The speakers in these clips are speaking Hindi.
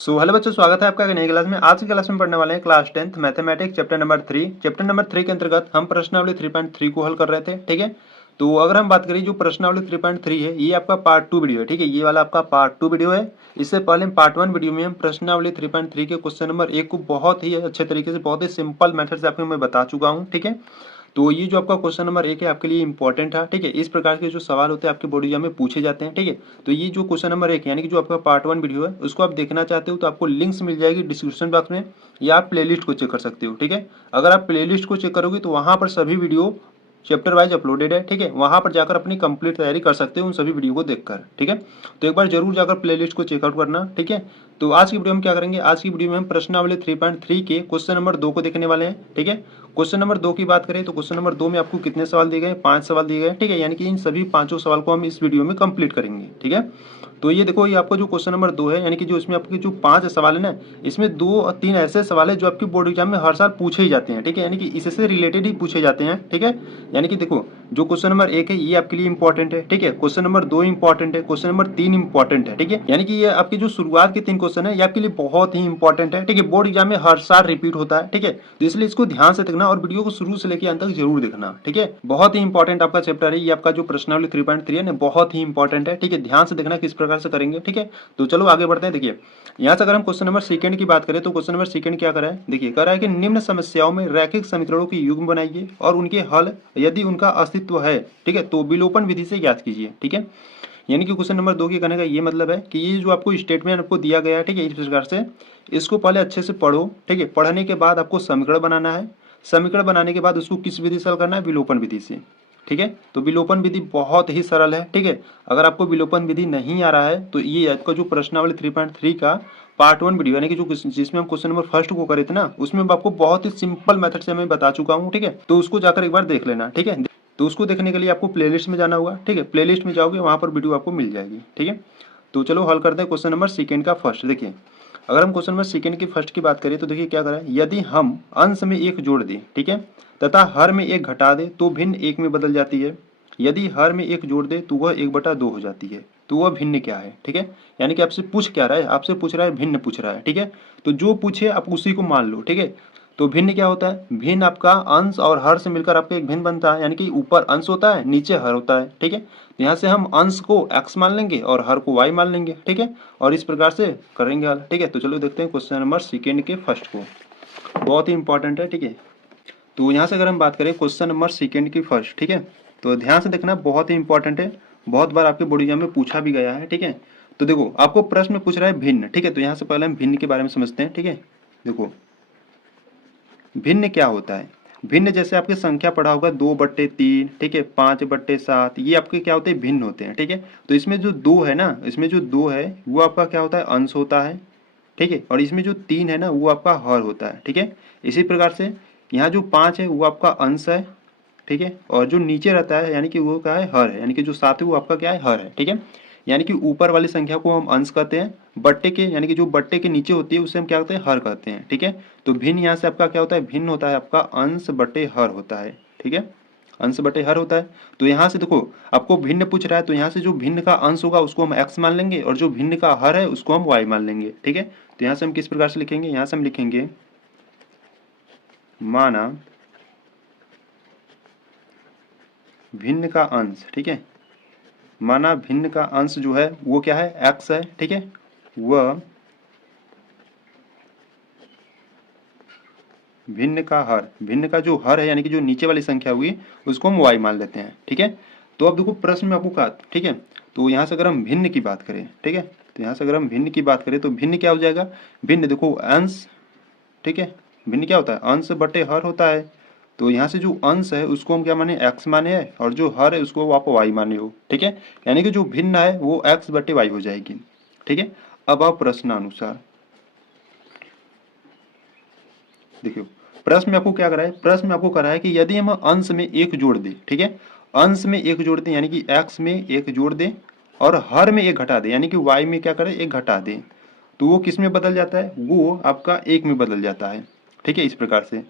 हेलो बच्चों, स्वागत है आपका एक नई क्लास में। आज की क्लास में पढ़ने वाले हैं class 10th mathematics chapter number 3। Chapter number 3 के अंतर्गत हम प्रश्नावली 3.3 को हल कर रहे थे। ठीक है, तो अगर हम बात करें जो प्रश्नावली 3.3 है, ये आपका पार्ट 2 वीडियो है। ठीक है, ये वाला आपका पार्ट 2 वीडियो है। इससे पहले पार्ट 1 वीडियो में हम प्रश्नावली 3.3 के क्वेश्चन नंबर 1 को बहुत ही अच्छे तरीके से, बहुत ही सिंपल मेथड से आपको मैं बता चुका हूँ। ठीक है, तो ये जो आपका क्वेश्चन नंबर 1 है आपके लिए इंपॉर्टेंट है। ठीक है, इस प्रकार के जो सवाल होते हैं आपके बोर्ड एग्जाम में पूछे जाते हैं। ठीक है, तो ये जो क्वेश्चन नंबर 1 यानी कि जो आपका पार्ट 1 वीडियो है उसको आप देखना चाहते हो तो आपको लिंक्स मिल जाएगी डिस्क्रिप्शन बॉक्स में, या आप प्लेलिस्ट को चेक कर सकते हो। ठीक है, अगर आप प्लेलिस्ट को चेक करोगे तो वहाँ पर सभी वीडियो चैप्टर वाइज अपलोडेड है। ठीक है, वहाँ पर जाकर अपनी कंप्लीट तैयारी कर सकते हो उन सभी वीडियो को देखकर। ठीक है, तो एक बार जरूर जाकर प्लेलिस्ट को चेकआउट करना। ठीक है, तो आज की वीडियो में क्या करेंगे, आज की वीडियो में हम प्रश्नावली 3.3 के क्वेश्चन नंबर 2 को देखने वाले हैं। ठीक है, क्वेश्चन नंबर 2 की बात करें तो क्वेश्चन नंबर 2 में आपको कितने सवाल दिए गए, 5 सवाल दिए गए। ठीक है, यानी कि इन सभी पांचों सवाल को हम इस वीडियो में कंप्लीट करेंगे। ठीक है, तो ये देखो, ये आपका जो क्वेश्चन नंबर 2 है, यानी कि जो इसमें आपके जो 5 सवाल है ना, इसमें 2-3 ऐसे सवाल है जो आपकी बोर्ड एग्जाम में हर साल पूछे ही जाते हैं। ठीक है, यानी कि इससे रिलेटेड ही पूछे जाते हैं। ठीक है, यानी कि देखो, जो क्वेश्चन नंबर 1 है ये आपके लिए इंपॉर्टेंट है। ठीक है, क्वेश्चन नंबर 2 इंपॉर्टेंट है, क्वेश्चन नंबर 3 इंपॉर्टेंट है। ठीक है, यानी कि ये आपकी जो शुरुआत के 3 क्वेश्चन है ये आपके लिए बहुत ही इंपॉर्टेंट है। ठीक है, बोर्ड एग्जाम में हर साल रिपीट होता है। ठीक है, तो इसलिए इसको ध्यान से देखना और वीडियो को शुरू से लेकर अंत तक जरूर देखना। ठीक है, बहुत ही इंपॉर्टेंट आपका चैप्टर है ये, आपका जो प्रश्नावली 3.3 है ना, बहुत ही इंपॉर्टेंट है। ठीक है, ध्यान से देखना किस प्रकार से करेंगे। ठीक है, तो चलो आगे बढ़ते हैं। देखिए, यहाँ से अगर हम क्वेश्चन नंबर सेकंड की बात करें तो क्वेश्चन नंबर सेकंड क्या करा है, देखिए कह रहा है कि निम्न समस्याओं में रैखिक समीकरणों की युग्म बनाइए और उनके हल यदि उनका अस्तित्व है, ठीक है, तो विलोपन विधि से ज्ञात कीजिए। ठीक है, यानी कि क्वेश्चन नंबर 2 के कहने का ये मतलब है कि ये जो आपको स्टेटमेंट आपको दिया गया है, ठीक है, इस प्रकार से इसको पहले अच्छे से पढ़ो। ठीक है, पढ़ने के बाद आपको समीकरण बनाना है। समीकरण बनाने के बाद उसको किस विधि से हल करना है, विलोपन विधि से। ठीक है, तो विलोपन विधि बहुत ही सरल है। ठीक है, अगर आपको विलोपन विधि नहीं आ रहा है तो ये आपका जो प्रश्नावली 3.3 का पार्ट 1 वीडियो यानी कि जो जिसमें हम क्वेश्चन नंबर फर्स्ट को करे थे ना, उसमें आपको बहुत ही सिंपल मेथड से मैं बता चुका हूँ। ठीक है, तो उसको जाकर एक बार देख लेना। ठीक है, तो उसको देखने के लिए आपको प्लेलिस्ट में जाना होगा। ठीक है, प्लेलिस्ट में जाओगे वहां पर वीडियो आपको मिल जाएगी। ठीक है, तो चलो हल करते हैं क्वेश्चन नंबर सेकंड का फर्स्ट। देखिए, अगर हम क्वेश्चन नंबर सेकंड की फर्स्ट की बात करें तो देखिए क्या करा है, यदि हम अंश में एक जोड़ दें, ठीक है, तथा हर में एक घटा दे तो भिन्न एक में बदल जाती है। यदि हर में एक जोड़ दे तो वह 1/2 हो जाती है। तो वह भिन्न क्या है। ठीक है, यानी कि आपसे पूछ क्या रहा है, आपसे पूछ रहा है भिन्न पूछ रहा है। ठीक है, तो जो पूछे आप उसी को मान लो। ठीक है, तो भिन्न क्या होता है, भिन्न आपका अंश और हर से मिलकर आपका एक भिन्न बनता है, यानी कि ऊपर अंश होता है नीचे हर होता है। ठीक है, तो यहाँ से हम अंश को x मान लेंगे और हर को y मान लेंगे। ठीक है, और इस प्रकार से करेंगे हल। ठीक है, तो चलो देखते हैं क्वेश्चन नंबर सेकेंड के फर्स्ट को, बहुत ही इंपॉर्टेंट है। ठीक है, तो यहाँ से अगर हम बात करें क्वेश्चन नंबर सेकेंड की फर्स्ट, ठीक है, तो ध्यान से देखना, बहुत ही इंपॉर्टेंट है, बहुत बार आपके बोर्ड एग्जाम में पूछा भी गया है। ठीक है, तो देखो आपको प्रश्न में पूछ रहा है भिन्न। ठीक है, तो यहाँ से पहले हम भिन्न के बारे में समझते हैं। ठीक है, देखो भिन्न क्या होता है, भिन्न जैसे आपकी संख्या पढ़ा होगा 2/3, ठीक है, 5/7, ये आपके क्या होते हैं, भिन्न होते हैं। ठीक है, तो इसमें जो 2 है ना, इसमें जो 2 है वो आपका क्या होता है, अंश होता है। ठीक है, और इसमें जो 3 है ना वो आपका हर होता है। ठीक है, इसी प्रकार से यहाँ जो 5 है वो आपका अंश है। ठीक है, और जो नीचे रहता है यानी कि वो क्या है, हर है, यानी कि जो 7 है वो आपका क्या है, हर है। ठीक है, यानी कि ऊपर वाली संख्या को हम अंश कहते हैं, बट्टे के यानी कि जो बट्टे के नीचे होती है उसे हम क्या कहते हैं, हर कहते हैं। ठीक है, तो भिन्न यहाँ से आपका क्या होता है, भिन्न होता है आपका अंश बटे हर होता है। ठीक है, अंश बटे हर होता है। तो यहाँ से देखो आपको भिन्न पूछ रहा है, तो यहाँ से जो भिन्न का अंश होगा उसको हम x मान लेंगे और जो भिन्न का हर है उसको हम y मान लेंगे। ठीक है, तो यहाँ से हम किस प्रकार से लिखेंगे, यहाँ से हम लिखेंगे माना भिन्न का अंश। ठीक है, माना भिन्न का अंश जो है वो क्या है, x है। ठीक है, वह भिन्न का हर, भिन्न का जो हर है यानी कि जो नीचे वाली संख्या हुई उसको हम y मान लेते हैं। ठीक है, तो अब देखो प्रश्न में आपको कहा, ठीक है, तो यहाँ से अगर हम भिन्न की बात करें, ठीक है, तो यहाँ से अगर हम भिन्न की बात करें तो भिन्न क्या हो जाएगा, भिन्न देखो अंश, ठीक है, भिन्न क्या होता है, अंश बटे हर होता है। तो यहाँ से जो अंश है उसको हम क्या माने, x माने है, और जो हर है उसको आप y माने हो। ठीक है, यानी कि जो भिन्न है वो x बटे y हो जाएगी। ठीक है, अब आप प्रश्नानुसार देखियो, प्रश्न में आपको क्या करा है, प्रश्न में आपको करा है कि यदि हम अंश में एक जोड़ दें, ठीक है, अंश में एक जोड़ दें यानी कि x में एक जोड़ दें और हर में एक घटा दें यानी कि y में क्या करें, एक घटा दें, तो वो किस में बदल जाता है, वो आपका एक में बदल जाता है। ठीक है, इस प्रकार से।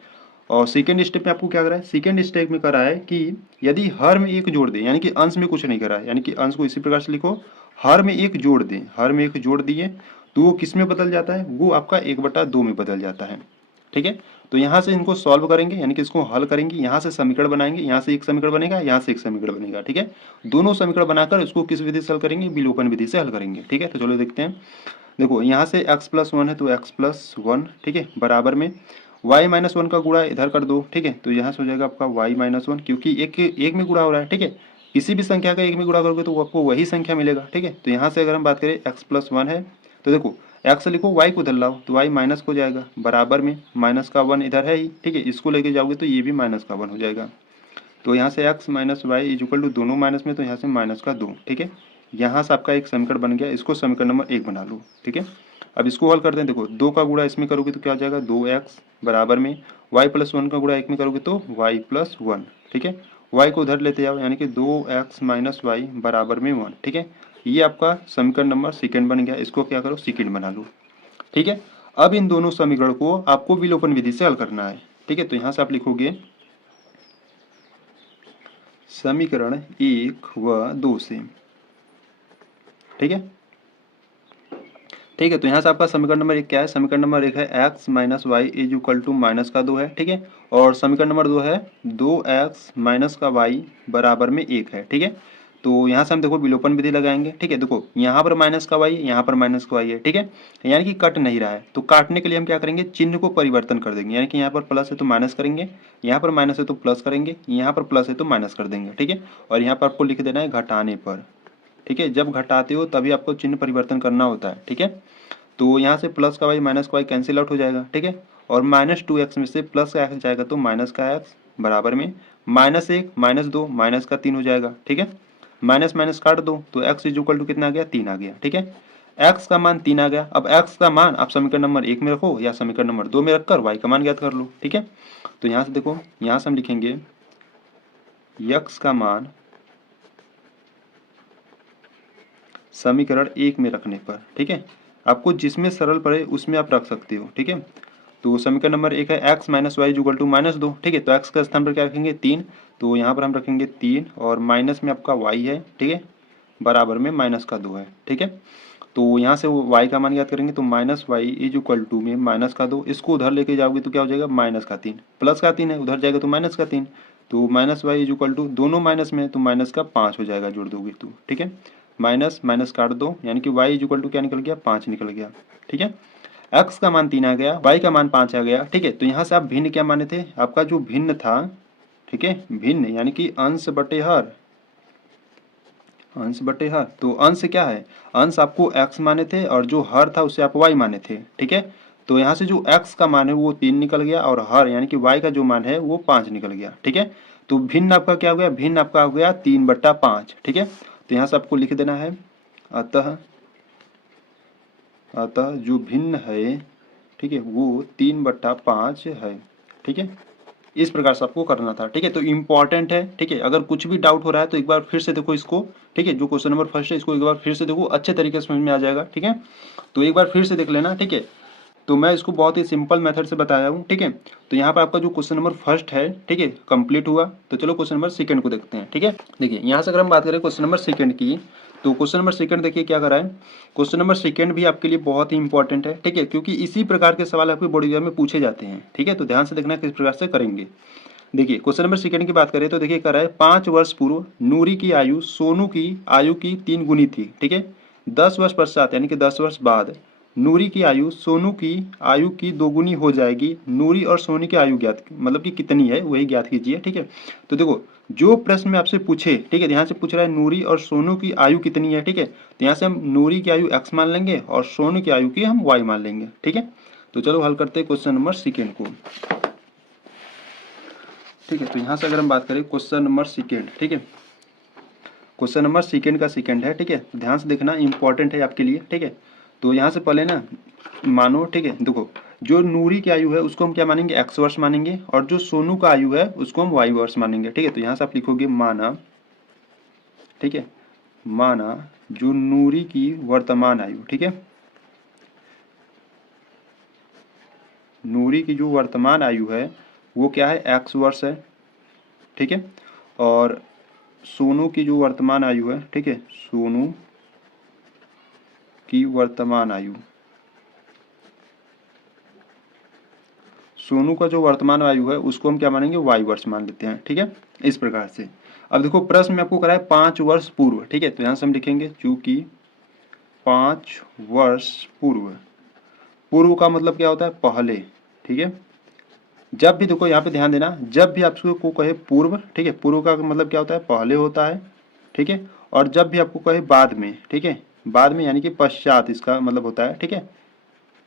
और सेकेंड स्टेप में आपको क्या करा है, सेकेंड स्टेप में करा है कि यदि हर में एक जोड़ दें यानी कि अंश में कुछ नहीं करा है, यानी कि अंश को इसी प्रकार से लिखो, हर में एक जोड़ दें, हर में एक जोड़ दिए तो वो किस में बदल जाता है, वो आपका 1/2 में बदल जाता है। ठीक है, तो यहाँ से इनको सॉल्व करेंगे, यानी कि इसको हल करेंगे, यहाँ से समीकरण बनाएंगे, यहाँ से एक समीकरण बनेगा, यहाँ से एक समीकरण बनेगा। ठीक है, दोनों समीकरण बनाकर इसको किस विधि से हल करेंगे, विलोपन विधि से हल करेंगे। ठीक है, तो चलो देखते हैं। देखो यहाँ से x+1 है तो x+1, ठीक है, बराबर में y-1 का गुणा इधर कर दो। ठीक है, तो यहाँ से हो जाएगा आपका y-1, क्योंकि एक में गुणा हो रहा है। ठीक है, किसी भी संख्या का एक में गुणा करोगे तो वो आपको वही संख्या मिलेगा। ठीक है, तो यहाँ से अगर हम बात करें x+1 है तो देखो x लिखो, y को उधर लाओ तो y माइनस हो जाएगा, बराबर में माइनस का 1 इधर है ही। ठीक है, इसको लेके जाओगे तो ये भी माइनस का 1 हो जाएगा। तो यहाँ से x minus y is equal to, दोनों माइनस में तो यहाँ से माइनस का 2। ठीक है, यहाँ से आपका एक समीकरण बन गया, इसको समीकरण नंबर 1 बना लो। ठीक है, अब इसको हल करते हैं। देखो 2 का गुणा इसमें करोगे तो क्या हो जाएगा, 2x, बराबर में y+1 का गुणा 1 में करोगे तो y+1। ठीक है, y को उधर लेते जाओ, यानी कि 2x माइनस वाई बराबर में 1। ठीक है, ये आपका समीकरण नंबर सेकेंड बन गया, इसको क्या करो, सेकेंड बना लो। ठीक है, अब इन दोनों समीकरण को आपको विलोपन विधि से हल करना है। ठीक है, तो यहाँ से आप लिखोगे समीकरण 1 व 2 से। ठीक है, ठीक है, तो यहाँ से आपका समीकरण नंबर 1 क्या है, समीकरण नंबर 1 है x minus y is equal to minus का 2 है। ठीक है, और समीकरण नंबर 2 है 2x माइनस का y बराबर में 1 है। ठीक है, तो यहाँ से हम देखो विलोपन विधि लगाएंगे। ठीक है, देखो यहाँ पर माइनस का y, यहाँ पर माइनस का y है। ठीक है, यानी कि कट नहीं रहा है, तो काटने के लिए हम क्या करेंगे, चिन्ह को परिवर्तन कर देंगे, यानी कि यहाँ पर प्लस है तो माइनस करेंगे, यहाँ पर माइनस है तो प्लस करेंगे, यहाँ पर प्लस है तो माइनस कर देंगे। ठीक है, और यहाँ पर आपको लिख देना है घटाने पर। ठीक है, जब घटाते हो तभी आपको चिन्ह परिवर्तन करना होता है। ठीक है, तो यहाँ से प्लस का वाई माइनस का वाई कैंसिल आउट हो जाएगा। ठीक है, और -2x में से प्लस का x जाएगा तो माइनस का x बराबर में -1 -2 माइनस का 3 हो जाएगा। ठीक है, माइनस माइनस काट दो तो x इज इक्वल टू कितना आ गया, 3 आ गया। ठीक है, x का मान 3 आ गया। अब x का मान आप समीकरण नंबर 1 में रखो या समीकरण नंबर 2 में रखकर y का मान ज्ञात कर लो। ठीक है, तो यहाँ से देखो, यहाँ से हम लिखेंगे x का मान समीकरण 1 में रखने पर। ठीक है, आपको जिसमें सरल पड़े उसमें आप रख सकते हो। ठीक है, तो समीकरण नंबर 1 है x minus y equal to -2। ठीक है, तो x का स्थान पर क्या रखेंगे, 3, तो यहाँ पर हम रखेंगे 3 और माइनस में आपका y है। ठीक है, बराबर में माइनस का 2 है। ठीक है, तो यहाँ से y का मान याद करेंगे तो minus y is equal to में माइनस का 2, इसको उधर लेके जाओगे तो क्या हो जाएगा, माइनस का 3, प्लस का 3 है उधर जाएगा तो माइनस का 3, तो minus y is equal to, दोनों माइनस में है तो माइनस का 5 हो जाएगा, जोड़ दोगे तो। ठीक है, माइनस माइनस काट दो, यानी कि y इज इक्वल टू क्या निकल गया, 5 निकल गया। ठीक है, x का मान 3 आ गया, y का मान 5 आ गया। ठीक है, तो यहाँ से आप भिन्न क्या माने थे, आपका जो भिन्न था, ठीक है, भिन्न यानी कि अंश बटे हर, अंश बटे हर, तो अंश क्या है, अंश आपको x माने थे और जो हर था उसे आप y माने थे। ठीक है, तो यहाँ से जो x का मान है वो 3 निकल गया और हर यानी कि y का जो मान है वो 5 निकल गया। ठीक है, तो भिन्न आपका क्या हो गया, भिन्न आपका हो गया 3/5। ठीक है, तो यहाँ से आपको लिख देना है अतः, अतः जो भिन्न है, ठीक है, वो 3/5 है। ठीक है, इस प्रकार से आपको करना था। ठीक है, तो इम्पॉर्टेंट है। ठीक है, अगर कुछ भी डाउट हो रहा है तो एक बार फिर से देखो इसको। ठीक है, जो क्वेश्चन नंबर फर्स्ट है इसको एक बार फिर से देखो, अच्छे तरीके से समझ में आ जाएगा। ठीक है, तो एक बार फिर से देख लेना। ठीक है, तो मैं इसको बहुत ही सिंपल मेथड से बताया हूँ। ठीक है, तो यहाँ पर आपका जो क्वेश्चन नंबर फर्स्ट है, ठीक है, कंप्लीट हुआ। तो चलो क्वेश्चन नंबर सेकंड को देखते हैं। ठीक है, देखिए यहाँ से अगर हम बात करें क्वेश्चन नंबर सेकंड की, तो क्वेश्चन नंबर सेकंड देखिए क्या करा है। क्वेश्चन नंबर सेकंड भी आपके लिए बहुत ही इंपॉर्टेंट है। ठीक है, क्योंकि इसी प्रकार के सवाल आपके बोर्ड एग्जाम में पूछे जाते हैं। ठीक है, तो ध्यान से देखना किस प्रकार से करेंगे। देखिए क्वेश्चन नंबर सेकंड की बात करें तो देखिए कर रहा है, 5 वर्ष पूर्व नूरी की आयु सोनू की आयु की 3 गुनी थी। ठीक है, 10 वर्ष पश्चात यानी कि 10 वर्ष बाद नूरी की आयु सोनू की आयु की 2 गुनी हो जाएगी। नूरी और सोनू की आयु ज्ञात, मतलब कि कितनी है वही ज्ञात कीजिए। ठीक है, तो देखो जो प्रश्न में आपसे पूछे, ठीक है, ध्यान से पूछ रहा है नूरी और सोनू की आयु कितनी है। ठीक है, तो यहाँ से हम नूरी की आयु x मान लेंगे और सोनू की आयु की हम y मान लेंगे। ठीक है, तो चलो हल करते हैं क्वेश्चन नंबर सेकेंड को। ठीक है, तो यहाँ से अगर हम बात करें क्वेश्चन नंबर सेकेंड, ठीक है, क्वेश्चन नंबर सेकेंड का सेकेंड है। ठीक है, ध्यान से देखना, इंपॉर्टेंट है आपके लिए। ठीक है, तो यहाँ से पहले ना मानो, ठीक है, देखो जो नूरी की आयु है उसको हम क्या मानेंगे, x वर्ष मानेंगे और जो सोनू का आयु है उसको हम y वर्ष मानेंगे। ठीक है, तो यहाँ से आप लिखोगे माना, ठीक है, माना जो नूरी की वर्तमान आयु, ठीक है, नूरी की जो वर्तमान आयु है वो क्या है, x वर्ष है। ठीक है, और सोनू की जो वर्तमान आयु है, ठीक है, सोनू की वर्तमान आयु सोनू का जो वर्तमान आयु है उसको हम क्या मानेंगे, वाई वर्ष मान लेते हैं। ठीक है, इस प्रकार से। अब देखो प्रश्न में आपको करा है 5 वर्ष पूर्व। ठीक है, तो यहाँ से हम लिखेंगे चूंकि 5 वर्ष पूर्व, पूर्व का मतलब क्या होता है, पहले। ठीक है, जब भी देखो यहाँ पे ध्यान देना, जब भी आपको कहे पूर्व, ठीक है, पूर्व का मतलब क्या होता है, पहले होता है। ठीक है, और जब भी आपको कहे बाद में, ठीक है, बाद में यानी कि पश्चात इसका मतलब होता है। ठीक है,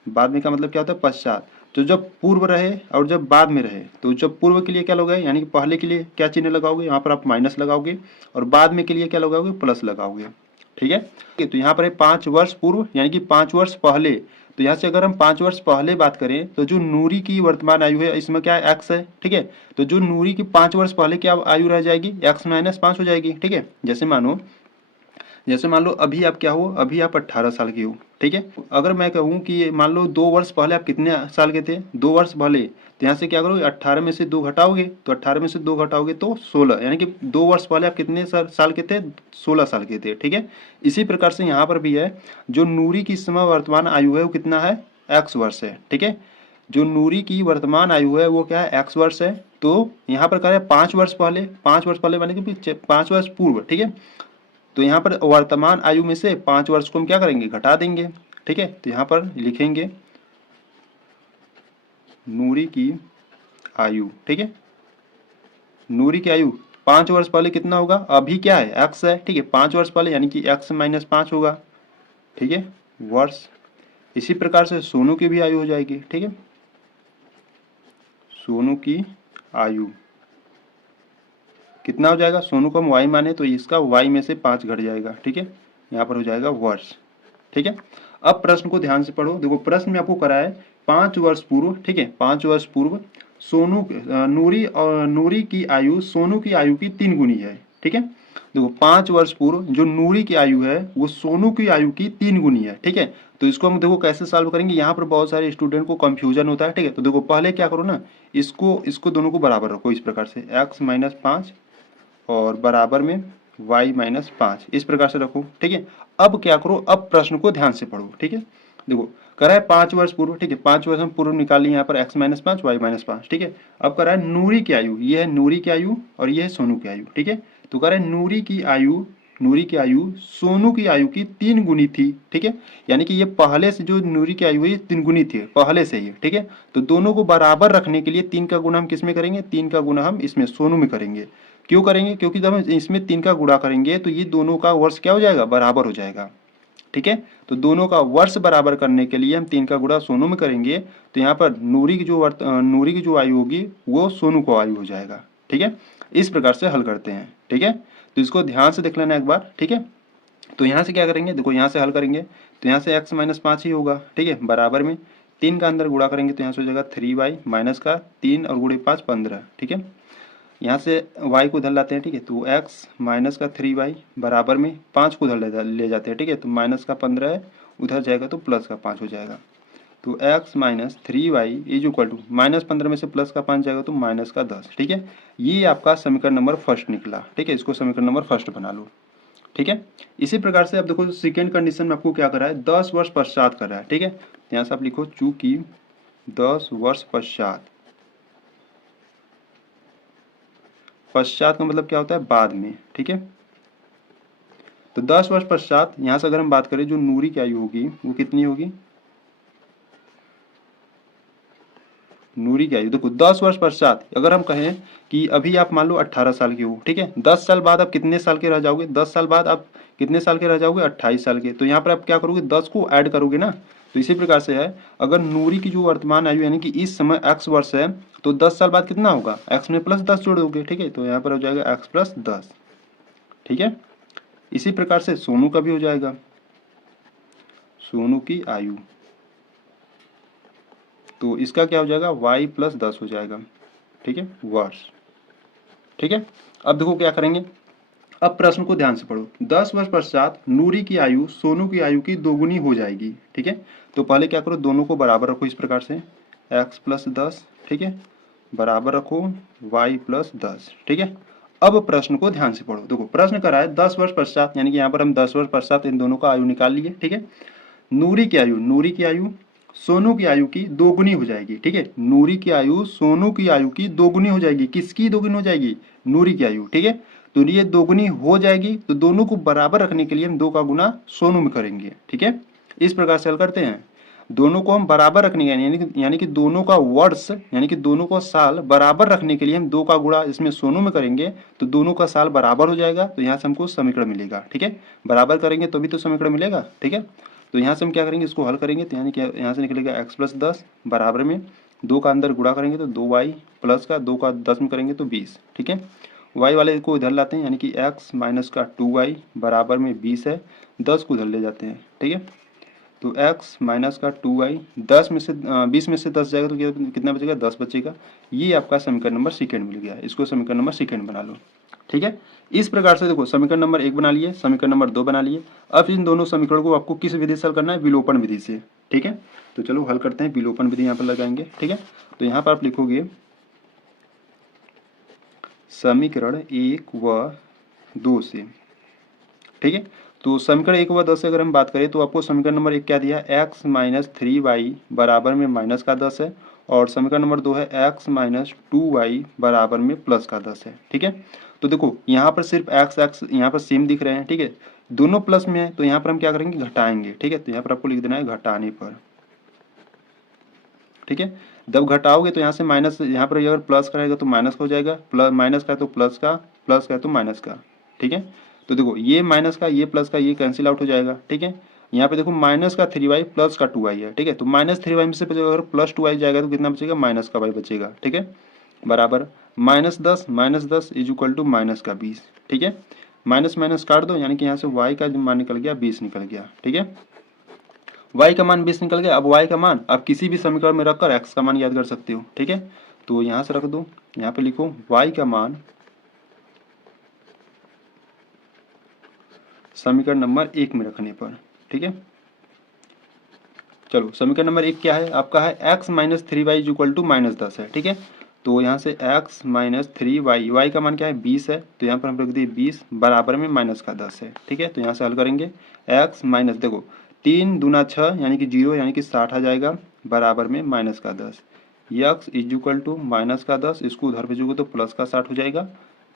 बाद में का मतलब क्या होता है, पश्चात। तो जब पूर्व रहे और जब बाद में रहे, तो जब पूर्व के लिए क्या लोगे, यानी कि पहले के लिए क्या चिन्ह लगाओगे, यहाँ पर आप माइनस लगाओगे, और बाद में के लिए क्या लगाओगे, प्लस लगाओगे। ठीक है, तो यहाँ पर है 5 वर्ष पूर्व यानी कि 5 वर्ष पहले। तो यहाँ से अगर हम 5 वर्ष पहले बात करें तो जो नूरी की वर्तमान आयु है इसमें क्या है, एक्स है। ठीक है, तो जो नूरी की 5 वर्ष पहले क्या आयु रह जाएगी, एक्स माइनस 5 हो जाएगी। ठीक है, जैसे मान लो अभी आप क्या हो, अभी आप 18 साल के हो। ठीक है, अगर मैं कहूँ कि मान लो 2 वर्ष पहले आप कितने साल के थे, 2 वर्ष पहले, तो यहाँ से क्या करोगे, 18 में से 2 घटाओगे, तो 18 में से 2 घटाओगे तो 16, यानी कि 2 वर्ष पहले आप कितने साल के थे, 16 साल के थे। ठीक है, इसी प्रकार से यहाँ पर भी है, जो नूरी की इस समय वर्तमान आयु है वो कितना है, एक्स वर्ष है। ठीक है, जो नूरी की वर्तमान आयु है वो क्या है, एक्स वर्ष है। तो यहाँ पर कह रहे हैं 5 वर्ष पहले, 5 वर्ष पहले माने कि 5 वर्ष पूर्व। ठीक है, तो यहाँ पर वर्तमान आयु में से 5 वर्ष को हम क्या करेंगे, घटा देंगे। ठीक है, तो यहाँ पर लिखेंगे नूरी की आयु। ठीक है, नूरी की आयु 5 वर्ष पहले कितना होगा, अभी क्या है, एक्स है। ठीक है, 5 वर्ष पहले यानी कि एक्स माइनस 5 होगा। ठीक है, वर्ष। इसी प्रकार से सोनू की भी आयु हो जाएगी। ठीक है, सोनू की आयु कितना हो जाएगा, सोनू को हम वाई माने तो इसका वाई में से 5 घट जाएगा। ठीक है, यहाँ पर हो जाएगा वर्ष। ठीक है, अब प्रश्न को ध्यान से पढ़ो। देखो प्रश्न में आपको करा है 5 वर्ष पूर्व। ठीक है, 5 वर्ष पूर्व सोनू नूरी की आयु सोनू की आयु की 3 गुनी है। ठीक है, देखो 5 वर्ष पूर्व जो नूरी की आयु है वो सोनू की आयु की 3 गुनी है। ठीक है, तो इसको हम देखो कैसे सॉल्व करेंगे, यहाँ पर बहुत सारे स्टूडेंट को कंफ्यूजन होता है। ठीक है, तो देखो पहले क्या करो ना, इसको दोनों को बराबर रखो इस प्रकार से, x माइनस 5 और बराबर में y माइनस 5, इस प्रकार से रखो। ठीक है, अब क्या करो, अब प्रश्न को ध्यान से पढ़ो। ठीक है, देखो करा है 5 वर्ष पूर्व। ठीक है, 5 वर्ष हम पूर्व निकाल लिए यहाँ पर x माइनस 5 वाई माइनस 5। ठीक है, अब करा है नूरी की आयु, ये है नूरी की आयु और ये है सोनू की आयु। ठीक है, तो करा है नूरी की आयु सोनू की आयु की 3 गुनी थी। ठीक है, यानी कि ये पहले से जो नूरी की आयु है 3 गुनी थी पहले से ही। ठीक है, तो दोनों को बराबर रखने के लिए 3 का गुना हम किस में करेंगे, 3 का गुना हम इसमें सोनू में करेंगे। क्यों करेंगे, क्योंकि जब हम इसमें 3 का गुणा करेंगे तो ये दोनों का वर्ष क्या हो जाएगा, बराबर हो जाएगा। ठीक है, तो दोनों का वर्ष बराबर करने के लिए हम 3 का गुणा सोनू में करेंगे, तो यहाँ पर नूरी की जो आयु होगी वो सोनू को आयु हो जाएगा। ठीक है, इस प्रकार से हल करते हैं। ठीक है, तो इसको ध्यान से देख लेना एक बार। ठीक है, तो यहाँ से क्या करेंगे, देखो यहाँ से हल करेंगे तो यहाँ से x माइनस 5 ही होगा। ठीक है, बराबर में 3 का अंदर गुणा करेंगे तो यहाँ से हो जाएगा 3y माइनस का 3 और गुणे 5 15। ठीक है, यहाँ से y को उधर लाते हैं। ठीक है, तो x माइनस का 3y बराबर में 5 को उधर ले जाते हैं। ठीक है, तो माइनस का 15 है, उधर जाएगा तो प्लस का 5 हो जाएगा। तो x minus 3y is equal to minus 15 में से प्लस का 5 जाएगा तो माइनस का 10। ठीक है, ये आपका समीकरण नंबर फर्स्ट निकला। ठीक है, इसको समीकरण नंबर फर्स्ट बना लो। ठीक है, इसी प्रकार से आप देखो सेकेंड कंडीशन में आपको क्या कर रहा है, 10 वर्ष पश्चात कर रहा है। ठीक है, यहाँ से आप लिखो चूंकि 10 वर्ष पश्चात, पश्चात का मतलब क्या होता है, बाद में। ठीक है, तो 10 वर्ष पश्चात यहाँ से अगर हम बात करें जो नूरी की आयु होगी वो कितनी होगी, नूरी की आयु देखो 10 वर्ष पश्चात अगर हम कहें कि अभी आप मान लो 18 साल के हो। ठीक है, 10 साल बाद आप कितने साल के रह जाओगे, 10 साल बाद आप कितने साल के रह जाओगे, 28 साल के। तो यहाँ पर आप क्या करोगे, 10 को ऐड करोगे ना। तो इसी प्रकार से है, अगर नूरी की जो वर्तमान आयु यानी कि इस समय x वर्ष है तो 10 साल बाद कितना होगा, x में प्लस 10 जोड़ दोगे। ठीक है, तो यहाँ पर हो जाएगा x प्लस 10। ठीक है, इसी प्रकार से सोनू का भी हो जाएगा, सोनू की आयु, तो इसका क्या हो जाएगा, y प्लस 10 हो जाएगा। ठीक है, वर्ष। ठीक है, अब देखो क्या करेंगे, अब प्रश्न को ध्यान से पढ़ो। 10 वर्ष पश्चात नूरी की आयु सोनू की आयु की 2 गुनी हो जाएगी। ठीक है, तो पहले क्या करो, दोनों को बराबर रखो इस प्रकार से, x प्लस 10। ठीक है, बराबर रखो y प्लस 10। ठीक है, अब प्रश्न को ध्यान से पढ़ो। देखो प्रश्न करा है 10 वर्ष पश्चात, यानी कि यहाँ पर हम 10 वर्ष पश्चात इन दोनों का आयु निकाल लिए। ठीक है, नूरी की आयु सोनू की आयु की दोगुनी हो जाएगी। ठीक है, नूरी की आयु सोनू की आयु की दोगुनी हो जाएगी। किसकी दोगुनी हो जाएगी? नूरी की आयु। ठीक है, तो ये दोगुनी हो जाएगी, तो दोनों को बराबर रखने के लिए हम 2 का गुना सोनू में करेंगे। ठीक है, इस प्रकार से हल करते हैं। दोनों को हम बराबर रखने के यानी कि दोनों का वर्ष यानी कि दोनों को साल बराबर रखने के लिए हम 2 का गुणा इसमें सोनू में करेंगे, तो दोनों का साल बराबर हो जाएगा, तो यहाँ से हमको समीकरण मिलेगा। ठीक है, बराबर करेंगे तो भी तो समीकरण मिलेगा। ठीक है, तो यहाँ से हम क्या करेंगे, इसको हल करेंगे, तो यानी कि यहाँ से निकलेगा x + 10 बराबर में 2 का अंदर गुणा करेंगे तो 2y प्लस का 2 का 10 में करेंगे तो 20। ठीक है, y वाले को इधर लाते हैं, यानी कि x माइनस का 2y बराबर में 20 है, 10 को उधर ले जाते हैं। ठीक है, तो x माइनस का 2y 10 में से 20 में से 10 जाएगा तो कितना बचेगा? 10 बचेगा। ये आपका समीकरण नंबर सेकेंड मिल गया, इसको समीकरण नंबर सेकेंड बना लो। ठीक है, इस प्रकार से देखो समीकरण नंबर 1 बना लिए, समीकरण नंबर 2 बना लिए। अब इन दोनों समीकरण को आपको किस विधि से हल करना है? विलोपन विधि से। ठीक है, तो चलो हल करते हैं। विलोपन विधि यहाँ पर लगाएंगे। ठीक है, तो यहाँ पर आप लिखोगे समीकरण 1 व 2 से। ठीक है, तो समीकरण 1 व 10 से अगर हम बात करें तो आपको समीकरण नंबर 1 क्या दिया है? x माइनस 3y बराबर में माइनस का 10 है, और समीकरण नंबर 2 है x माइनस 2y बराबर में प्लस का 10 है। ठीक है, तो देखो यहाँ पर सिर्फ x यहाँ पर सेम दिख रहे हैं। ठीक है, दोनों प्लस में है, तो यहाँ पर हम क्या करेंगे? घटाएंगे। ठीक है, तो यहाँ पर आपको लिख देना है घटाने पर। ठीक है, जब घटाओगे तो यहाँ से माइनस, यहाँ पर अगर प्लस का रहेगा तो माइनस का हो जाएगा, प्लस माइनस का तो प्लस का, प्लस का तो माइनस का। ठीक है, तो देखो ये माइनस का, ये प्लस का, ये कैंसिल आउट हो जाएगा। ठीक है, यहाँ पे देखो माइनस का 3y प्लस का 2y है। ठीक है, तो माइनस 3y में से अगर प्लस 2y जाएगा तो कितना बचेगा? माइनस का y बचेगा। ठीक है, बराबर माइनस दस इज इक्वल टू माइनस का 20। ठीक है, माइनस माइनस काट दो, यानी कि यहाँ से y का मान निकल गया 20 निकल गया। ठीक है, y का मान 20 निकल गया। अब y का मान आप किसी भी समीकरण में रखकर x का मान याद कर सकते हो। ठीक है, तो यहाँ से रख दो, यहाँ पे लिखो y का मान समीकरण नंबर 1 में रखने पर। ठीक है, चलो समीकरण नंबर 1 क्या है आपका? है x minus 3y is equal to minus 10 है। ठीक है, तो यहाँ से x माइनस 3y, y का मान क्या है? 20 है, तो यहाँ पर हम रख दिए 20 बराबर में माइनस का 10 है। ठीक है, तो यहाँ से हल करेंगे x माइनस, देखो 3 दूना 6 यानी कि 0 यानी कि 60 आ जाएगा, बराबर में माइनस का 10। x is equal to minus का 10, इसको उधर भेजोगे तो प्लस का 60 हो जाएगा।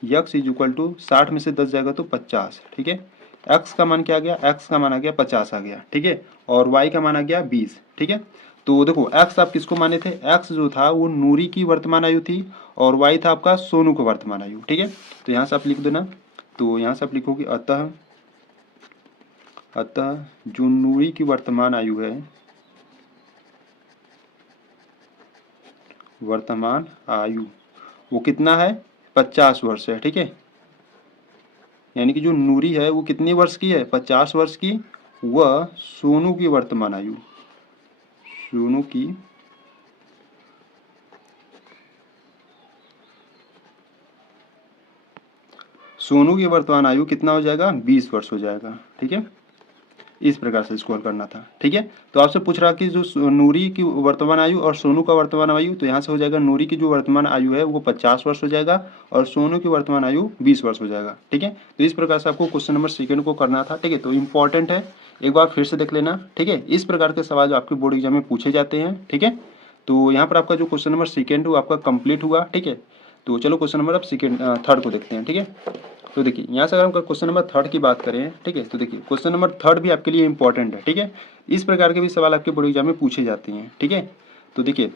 x इज इक्वल टू 60 में से 10 जाएगा तो 50। ठीक है, x का मान क्या आ गया? x का मान आ गया 50 आ गया। ठीक है, और y का मान आ गया 20। ठीक है, तो देखो x आप किसको माने थे? x जो था वो नूरी की वर्तमान आयु थी, और y था आपका सोनू का वर्तमान आयु। ठीक है, तो यहाँ से आप लिख देना, तो यहाँ से आप लिखोगे अतः जो नूरी की वर्तमान आयु है, वर्तमान आयु वो कितना है? 50 वर्ष है। ठीक है, यानी कि जो नूरी है वो कितने वर्ष की है? 50 वर्ष की। वह सोनू की वर्तमान आयु, सोनू की वर्तमान आयु कितना हो जाएगा? 20 वर्ष हो जाएगा। ठीक है, इस प्रकार से इसको हल करना था। ठीक है, तो आपसे पूछ रहा कि जो नूरी की वर्तमान आयु और सोनू का वर्तमान आयु, तो यहाँ से हो जाएगा नूरी की जो वर्तमान आयु है वो 50 वर्ष हो जाएगा, और सोनू की वर्तमान आयु 20 वर्ष हो जाएगा। ठीक है, तो इस प्रकार से आपको क्वेश्चन नंबर सेकंड को करना था। ठीक है, तो इंपॉर्टेंट है, एक बार फिर से देख लेना। ठीक है, इस प्रकार के सवाल जो आपके बोर्ड एग्जाम में पूछे जाते हैं। ठीक है, तो यहाँ पर आपका जो क्वेश्चन नंबर सेकंड वो आपका कंप्लीट हुआ। ठीक है, तो चलो क्वेश्चन नंबर अब थर्ड को देखते हैं। ठीक है, तो देखिए यहाँ से अगर हम क्वेश्चन नंबर थर्ड की बात करें, ठीक है, तो देखिए क्वेश्चन नंबर थर्ड भी आपके लिए इंपॉर्टेंट है। ठीक है, इस प्रकार के भी सवाल आपके बोर्ड एग्जाम में पूछे जाते हैं। ठीक है, तो देखिए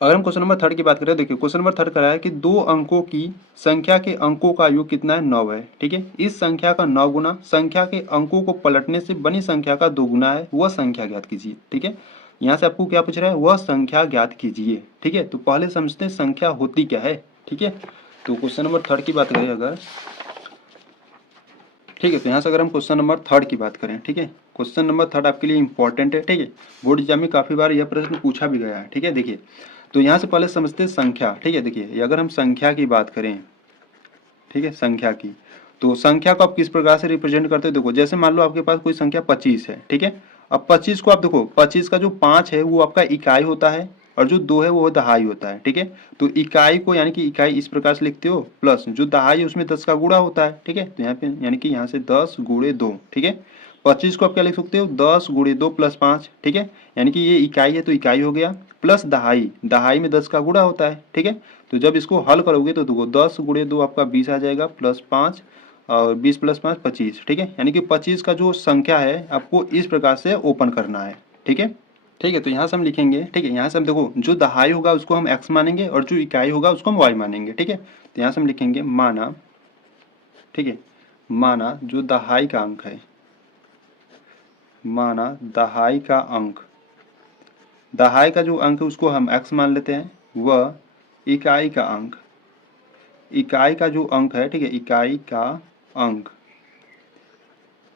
अगर हम क्वेश्चन नंबर थर्ड की बात करें, देखिए क्वेश्चन नंबर थर्ड करा है कि 2 अंकों की संख्या के अंकों का योग कितना है? 9 है। ठीक है, इस संख्या का 9 गुना संख्या के अंकों को पलटने से बनी संख्या का 2 गुना है, वह संख्या ज्ञात कीजिए। ठीक है, यहाँ से आपको क्या पूछ रहा है? वह संख्या ज्ञात कीजिए। ठीक है, तो पहले समझते हैं संख्या होती क्या है। ठीक है, तो क्वेश्चन नंबर थर्ड की बात करें अगर, ठीक है, तो यहाँ से अगर हम क्वेश्चन नंबर थर्ड की बात करें, ठीक है, क्वेश्चन नंबर थर्ड आपके लिए इंपॉर्टेंट है। ठीक है, बोर्ड एग्जाम में काफ़ी बार यह प्रश्न पूछा भी गया है। ठीक है, देखिए तो यहाँ से पहले समझते हैं संख्या। ठीक है, देखिए अगर हम संख्या की बात करें, ठीक है, संख्या की, तो संख्या को आप किस प्रकार से रिप्रेजेंट करते हो? देखो जैसे मान लो आपके पास कोई संख्या 25 है। ठीक है, अब 25 को आप देखो, 25 का जो 5 है वो आपका इकाई होता है, और जो 2 है वो दहाई होता है। ठीक है, तो इकाई को यानी कि इकाई इस प्रकार से लिखते हो, प्लस जो दहाई है उसमें 10 का गुणा होता है। ठीक है, तो यहाँ पे यानी कि यहाँ से 10 गुणे 2। ठीक है, 25 को आप क्या लिख सकते हो 10 गुणे 2 प्लस 5, ठीक है, यानी कि ये इकाई है तो इकाई हो गया, प्लस दहाई, दहाई में 10 का गुणा होता है, ठीक है। तो जब इसको हल करोगे तो देखो 10 गुणे 2 आपका 20 आ जाएगा, प्लस 5 और 20 प्लस 5 25, ठीक है, यानी कि 25 का जो संख्या है आपको इस प्रकार से ओपन करना है, ठीक है। ठीक है, तो यहाँ से हम लिखेंगे, ठीक है, यहाँ से हम देखो जो दहाई होगा उसको हम x मानेंगे और जो इकाई होगा उसको हम y मानेंगे, ठीक है। तो यहाँ से हम लिखेंगे माना, ठीक है, माना जो दहाई का अंक है, माना दहाई का अंक, दहाई का जो अंक है उसको हम x मान लेते हैं, वह इकाई का अंक, इकाई का जो अंक है, ठीक है, इकाई का अंक,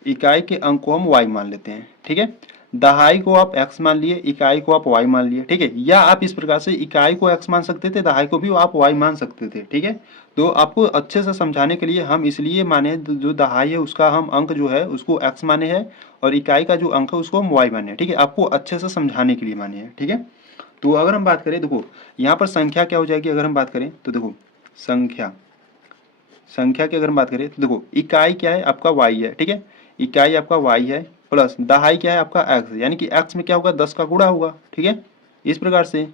इकाई के अंक को हम y मान लेते हैं, ठीक है। दहाई को आप x मान लिए, इकाई को आप y मान लिए, ठीक है, या आप इस प्रकार से इकाई को x मान सकते थे, दहाई को भी आप y मान सकते थे, ठीक है। तो आपको अच्छे से समझाने के लिए हम इसलिए माने जो दहाई है उसका हम अंक जो है उसको x माने हैं और इकाई का जो अंक है उसको हम y माने हैं, ठीक है, आपको अच्छे से समझाने के लिए माने हैं, ठीक है। तो अगर हम बात करें, देखो यहाँ पर संख्या क्या हो जाएगी, अगर हम बात करें तो देखो संख्या, संख्या की अगर हम बात करें तो देखो इकाई क्या है आपका y है, ठीक है, इकाई आपका y है, प्लस दहाई क्या है आपका x, यानी कि x में क्या होगा 10 का गुणा होगा, ठीक है। इस प्रकार से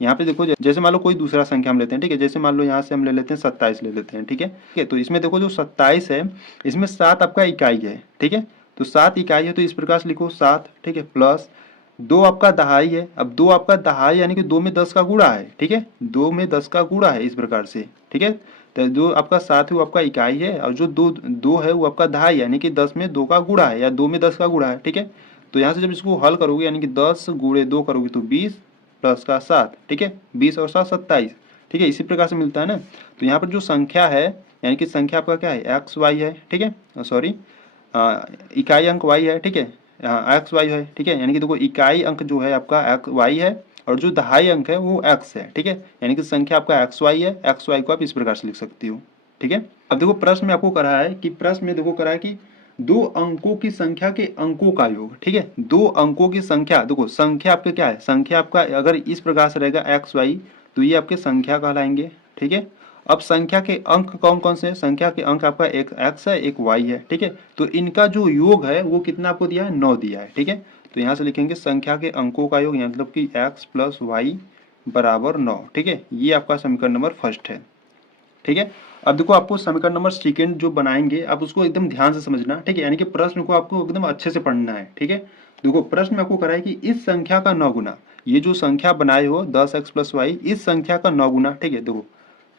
यहाँ पे देखो जैसे मान लो कोई दूसरा संख्या हम लेते हैं, ठीक है, जैसे मान लो यहाँ से हम ले लेते हैं 27 ले लेते हैं, ठीक है, ठीक है। तो इसमें देखो जो 27 है इसमें 7 आपका इकाई है, ठीक है, तो 7 इकाई है तो इस प्रकार से लिखो 7, ठीक है, प्लस 2 आपका दहाई है, अब 2 आपका दहाई यानी कि 2 में 10 का गुणा है, ठीक है, 2 में 10 का गुणा है इस प्रकार से, ठीक है। तो जो आपका 7 है वो आपका इकाई है और जो दो दो है वो आपका दहाई यानी कि 10 में 2 का गुणा है या 2 में 10 का गुणा है, ठीक है। तो यहाँ से जब इसको हल करोगे यानी कि 10 गुणे 2 करोगे तो 20 प्लस का 7, ठीक है, 20 और 7 27, ठीक है, इसी प्रकार से मिलता है ना। तो यहाँ पर जो संख्या है यानी कि संख्या आपका क्या है एक्स वाई है, ठीक है, सॉरी इकाई अंक वाई है, ठीक है, एक्स वाई है, ठीक है, यानी कि देखो इकाई अंक जो है आपका एक्स वाई है और जो दहाई अंक है वो एक्स है, ठीक है, यानी कि संख्या आपका एक्स वाई है, एक्स वाई को आप इस प्रकार से लिख सकती हो, ठीक है। अब देखो प्रश्न में आपको करा है कि प्रश्न में देखो करा है कि दो अंकों की संख्या के अंकों का योग, ठीक है, दो अंकों की संख्या, देखो संख्या आपके क्या है, संख्या आपका अगर इस प्रकार से रहेगा एक्स वाई तो ये आपके संख्या कहलाएंगे, ठीक है। अब संख्या के अंक कौन कौन से हैं, संख्या के अंक आपका एक एक्स है एक वाई है, ठीक है, तो इनका जो योग है वो कितना आपको दिया है 9 दिया है, ठीक है। तो यहाँ से लिखेंगे संख्या के अंकों का योग मतलब कि एक्स प्लस वाई बराबर 9, ठीक है, ये आपका समीकरण नंबर फर्स्ट है, ठीक है। अब देखो आपको समीकरण नंबर सेकंड जो बनाएंगे आप उसको एकदम ध्यान से समझना, ठीक है, यानी कि प्रश्न को आपको एकदम अच्छे से पढ़ना है, ठीक है। देखो प्रश्न में आपको कराए कि इस संख्या का 9 गुना, ये जो संख्या बनाए हो 10x प्लस वाई, इस संख्या का 9 गुना, ठीक है, देखो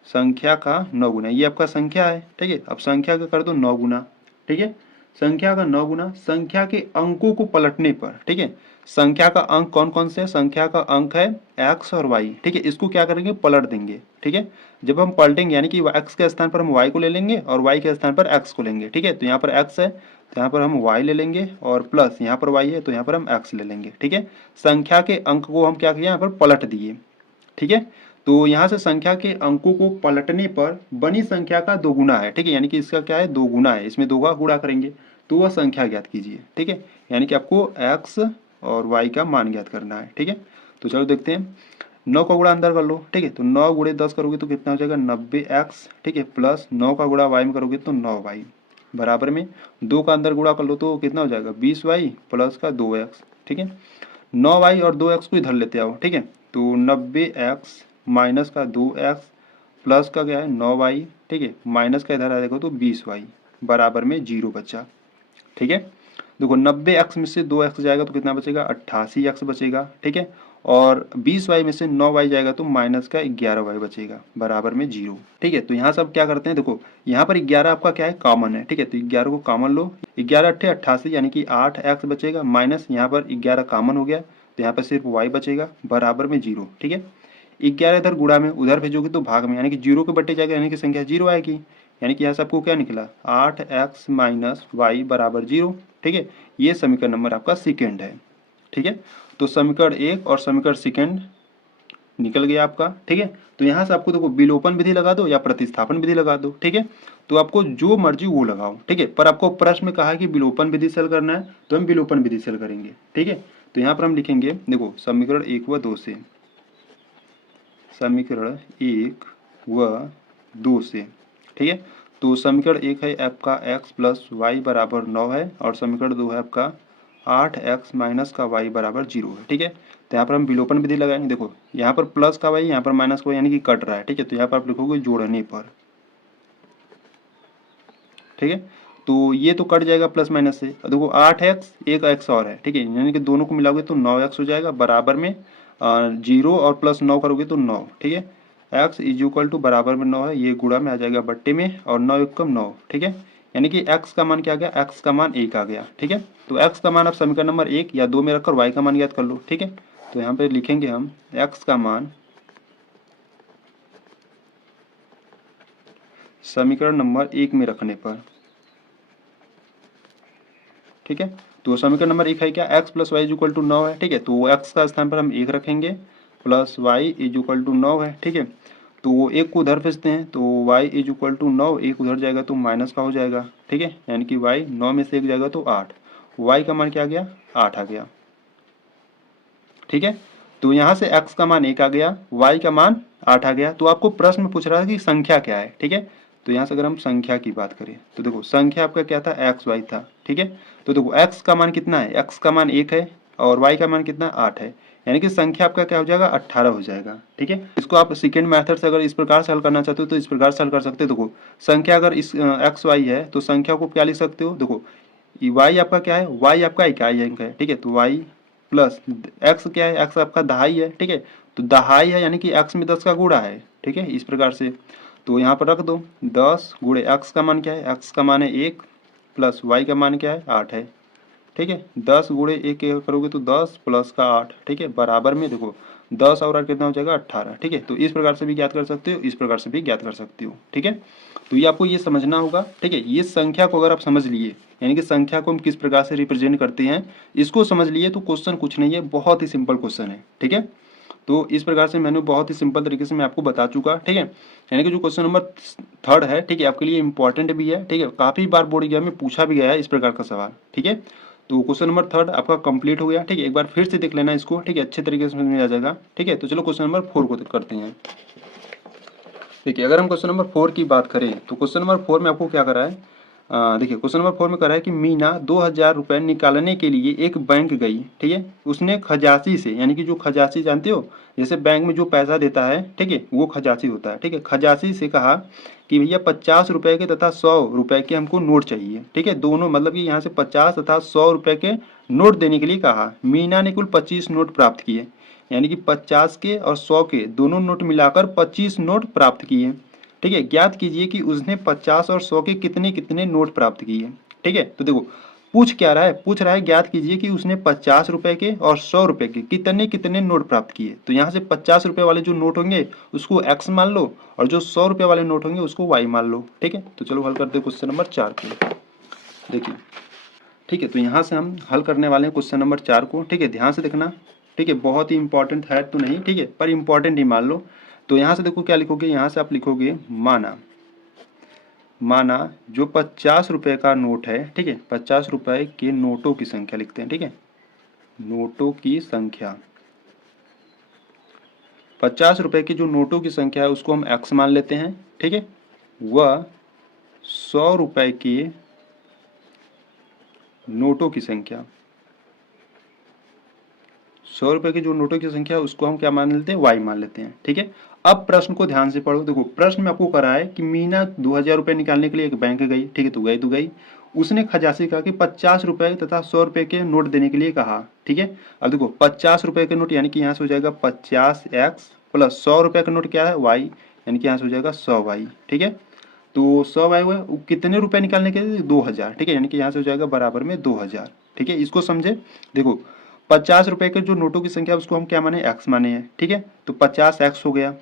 संख्या का 9 गुना, ये आपका संख्या है, ठीक है, अब संख्या का कर दो 9 गुना, ठीक है, संख्या का 9 गुना संख्या के अंकों को पलटने पर, ठीक है, संख्या का अंक कौन कौन से है, संख्या का अंक है x और y, ठीक है, इसको क्या करेंगे पलट देंगे, ठीक है। जब हम पलटेंगे यानी कि x के स्थान पर हम y को ले लेंगे और y के स्थान पर x को लेंगे, ठीक है, तो यहाँ पर x है तो यहाँ पर हम y ले लेंगे और प्लस यहाँ पर y है तो यहाँ पर हम x ले लेंगे, ठीक है। संख्या के अंक को हम क्या किए यहाँ पर पलट दिए, ठीक है। तो यहाँ से संख्या के अंकों को पलटने पर बनी संख्या का 2 गुना है, ठीक है, यानी कि इसका क्या है 2 गुना है, इसमें 2 का गुणा करेंगे तो वह संख्या ज्ञात कीजिए, ठीक है, यानी कि आपको x और y का मान ज्ञात करना है, ठीक है। तो चलो देखते हैं 9 का गुणा अंदर कर लो, ठीक है, तो 9 गुणे 10 करोगे तो कितना हो जाएगा 90x, ठीक है, प्लस 9 का गुणा y में करोगे तो 9y बराबर में 2 का अंदर गुणा कर लो तो कितना हो जाएगा 20y प्लस का 2x, ठीक है, 9y और 2x को इधर लेते आओ, ठीक है, तो 90x माइनस का 2x प्लस का क्या है 9y, ठीक है, माइनस का इधर आ जाएगा तो 20y बराबर में 0 बचा, ठीक है। देखो 90x में से 2x जाएगा तो कितना बचेगा 88x बचेगा, ठीक है, और 20y में से 9y जाएगा तो माइनस का 11y बचेगा बराबर में 0, ठीक है। तो यहाँ सब क्या करते हैं, देखो यहाँ पर 11 आपका क्या है कॉमन है, ठीक है, तो 11 को कॉमन लो, 11 अट्ठे 88 यानी कि 8x बचेगा माइनस यहाँ पर 11 कॉमन हो गया तो यहाँ पर सिर्फ y बचेगा बराबर में 0, ठीक है। 11 इधर गुणा में उधर भेजोगे तो भाग में यानी कि 0 के बट्टे जाएगा यानी कि संख्या 0 आएगी, यानी कि यहाँ से आपको क्या निकला 8x माइनस वाई बराबर 0, ठीक है, ये समीकरण नंबर आपका सेकेंड है, ठीक है। तो समीकरण 1 और समीकरण सेकेंड निकल गया आपका, ठीक है। तो यहाँ से आपको देखो विलोपन विधि लगा दो या प्रतिस्थापन विधि लगा दो, ठीक है, तो आपको जो मर्जी वो लगाओ, ठीक है, पर आपको प्रश्न में कहा है कि विलोपन विधि से हल करना है तो हम विलोपन विधि से हल करेंगे, ठीक है। तो यहाँ पर हम लिखेंगे देखो समीकरण 1 व 2 से, समीकरण 1 व 2 से, ठीक है, तो समीकरण 1 है आपका x प्लस वाई बराबर 9 है और समीकरण 2 है आपका 8x माइनस का y बराबर 0 है। ठीक है, तो यहाँ पर हम विलोपन विधि लगाएंगे। देखो यहाँ पर प्लस का y, यहाँ पर माइनस का y, यानी कि कट रहा है। ठीक है, तो यहाँ पर आप लिखोगे जोड़ने पर। ठीक है, तो ये तो कट जाएगा प्लस माइनस से। देखो 8x एक x और है। ठीक है, यानी कि दोनों को मिलाओगे तो 9x हो जाएगा, बराबर में 0 और प्लस 9 करोगे तो 9। ठीक है, x इज इक्वल टू बराबर में 9 है, ये गुणा में आ जाएगा बट्टे में, और 9 एकम 9। ठीक है, यानी कि x का मान क्या आ गया, x का मान 1 आ गया। ठीक है, तो x का मान आप समीकरण नंबर 1 या 2 में रखकर y का मान ज्ञात कर लो। ठीक है, तो यहाँ पे लिखेंगे हम x का मान समीकरण नंबर 1 में रखने पर। ठीक है, तो समीकरण नंबर 1 है क्या, x plus y is equal to 9 है। ठीक है, तो x का स्थान पर हम 1 रखेंगे, plus y is equal to 9 है। ठीक है, तो एक को उधर भेजते हैं, तो y इज इक्वल टू 9, एक उधर जाएगा तो माइनस का हो जाएगा। ठीक है, यानी कि y 9 में से 1 जाएगा तो 8, y का मान क्या आ गया, 8 आ गया। ठीक है, तो यहाँ से x का मान 1 आ गया, y का मान 8 आ गया। तो आपको प्रश्न पूछ रहा है कि संख्या क्या है। ठीक है, तो यहाँ से अगर हम संख्या की बात करें तो देखो संख्या आपका क्या था, एक्स वाई था। ठीक है, तो देखो x का मान कितना है, x का मान 1 है और y का मान कितना 8 है, यानी कि संख्या आपका क्या हो जाएगा, 18 हो जाएगा। ठीक है, इसको आप सेकेंड मेथड से अगर इस प्रकार से हल करना चाहते हो तो इस प्रकार से हल कर सकते हो। देखो संख्या अगर इस एक्स वाई है तो संख्या को क्या लिख सकते हो, देखो y आपका क्या है, y आपका इकाई अंक है। ठीक है, तो y प्लस x क्या है, x आपका दहाई है। ठीक है, तो दहाई है यानी कि x में 10 का गुणा है। ठीक है, इस प्रकार से तो यहाँ पर रख दो 10 गुणे x का मान क्या है, x का मान है 1, प्लस y का मान क्या है 8 है। ठीक है, 10 गुणे 1 करोगे तो 10 प्लस का 8। ठीक है, बराबर में देखो 10 और 8 कितना हो जाएगा, 18। ठीक है, तो इस प्रकार से भी ज्ञात कर सकते हो, इस प्रकार से भी ज्ञात कर सकते हो। ठीक है, तो ये आपको ये समझना होगा। ठीक है, ये संख्या को अगर आप समझ लिए, यानी कि संख्या को हम किस प्रकार से रिप्रेजेंट करते हैं, इसको समझ लिए तो क्वेश्चन कुछ नहीं है, बहुत ही सिंपल क्वेश्चन है। ठीक है, तो इस प्रकार से मैंने बहुत ही सिंपल तरीके से मैं आपको बता चुका। ठीक है, यानी कि जो क्वेश्चन नंबर 3 है, ठीक है, आपके लिए इंपॉर्टेंट भी है। ठीक है, काफी बार बोर्ड एग्जाम में पूछा भी गया है इस प्रकार का सवाल। ठीक है, तो क्वेश्चन नंबर 3 आपका कंप्लीट हो गया। ठीक है, एक बार फिर से देख लेना इसको। ठीक है, अच्छे तरीके से समझ में आ जाएगा। ठीक है, तो चलो क्वेश्चन नंबर 4 को करते हैं। देखिए अगर हम क्वेश्चन नंबर 4 की बात करें तो क्वेश्चन नंबर 4 में आपको क्या करा है, देखिए क्वेश्चन नंबर 4 में करा है कि मीना 2000 रुपये निकालने के लिए एक बैंक गई। ठीक है, उसने खजासी से, यानी कि जो खजासी जानते हो, जैसे बैंक में जो पैसा देता है, ठीक है, वो खजासी होता है। ठीक है, खजासी से कहा कि भैया 50 रुपए के तथा 100 रुपए के हमको नोट चाहिए। ठीक है, दोनों मतलब कि यहाँ से 50 तथा 100 रुपए के नोट देने के लिए कहा। मीना ने कुल 25 नोट प्राप्त किए, यानी कि 50 के और 100 के दोनों नोट मिलाकर 25 नोट प्राप्त किए। ठीक है, ज्ञात कीजिए कि उसने 50 और 100 के कितने कितने नोट प्राप्त किए। ठीक है, तो देखो पूछ क्या रहा है, पूछ रहा है ज्ञात कीजिए कि उसने 50 रुपए के और 100 रुपए के कितने कितने नोट प्राप्त किए। तो यहाँ से 50 रुपए वाले जो नोट होंगे उसको x मान लो, और जो 100 रुपए वाले नोट होंगे उसको y मान लो। ठीक है, तो चलो हल करते हैं क्वेश्चन नंबर 4 को। देखिए ठीक है, तो यहाँ से हम हल करने वाले हैं क्वेश्चन नंबर 4 को। ठीक है, ध्यान से देखना। ठीक है, बहुत ही इंपॉर्टेंट है तो नहीं, ठीक है, पर इंपॉर्टेंट ही मान लो। तो यहाँ से देखो क्या लिखोगे, यहाँ से आप लिखोगे माना, माना जो 50 रुपए का नोट है, ठीक है, 50 रुपए के नोटों की संख्या लिखते हैं। ठीक है, नोटों की संख्या, 50 रुपए की जो नोटों की संख्या है उसको हम x मान लेते हैं। ठीक है, वह 100 रुपए के नोटों की संख्या, 100 रुपए की जो नोटों की संख्या है उसको हम क्या मान लेते हैं, y मान लेते हैं। ठीक है, अब प्रश्न को ध्यान से पढ़ो। देखो प्रश्न में आपको करा है कि मीना 2000 रुपए निकालने के लिए एक बैंक गई। ठीक है, तो गई उसने खजासी कहा कि 50 रुपए तथा 100 रुपए के नोट देने के लिए कहा। ठीक है, अब देखो 50 रुपए के नोट यानी कि यहाँ से हो जाएगा 50x प्लस 100 रुपए का नोट क्या है y, यानी कि यहाँ से हो जाएगा 100y। ठीक है, तो 100y हुआ कितने रुपए निकालने के लिए, 2000। ठीक है, यानी कि यहाँ से हो जाएगा बराबर में 2000। ठीक है, इसको समझे। देखो 50 रुपए के जो नोटों की संख्या उसको हम क्या माने, x माने हैं। ठीक है, तो 50x हो गया।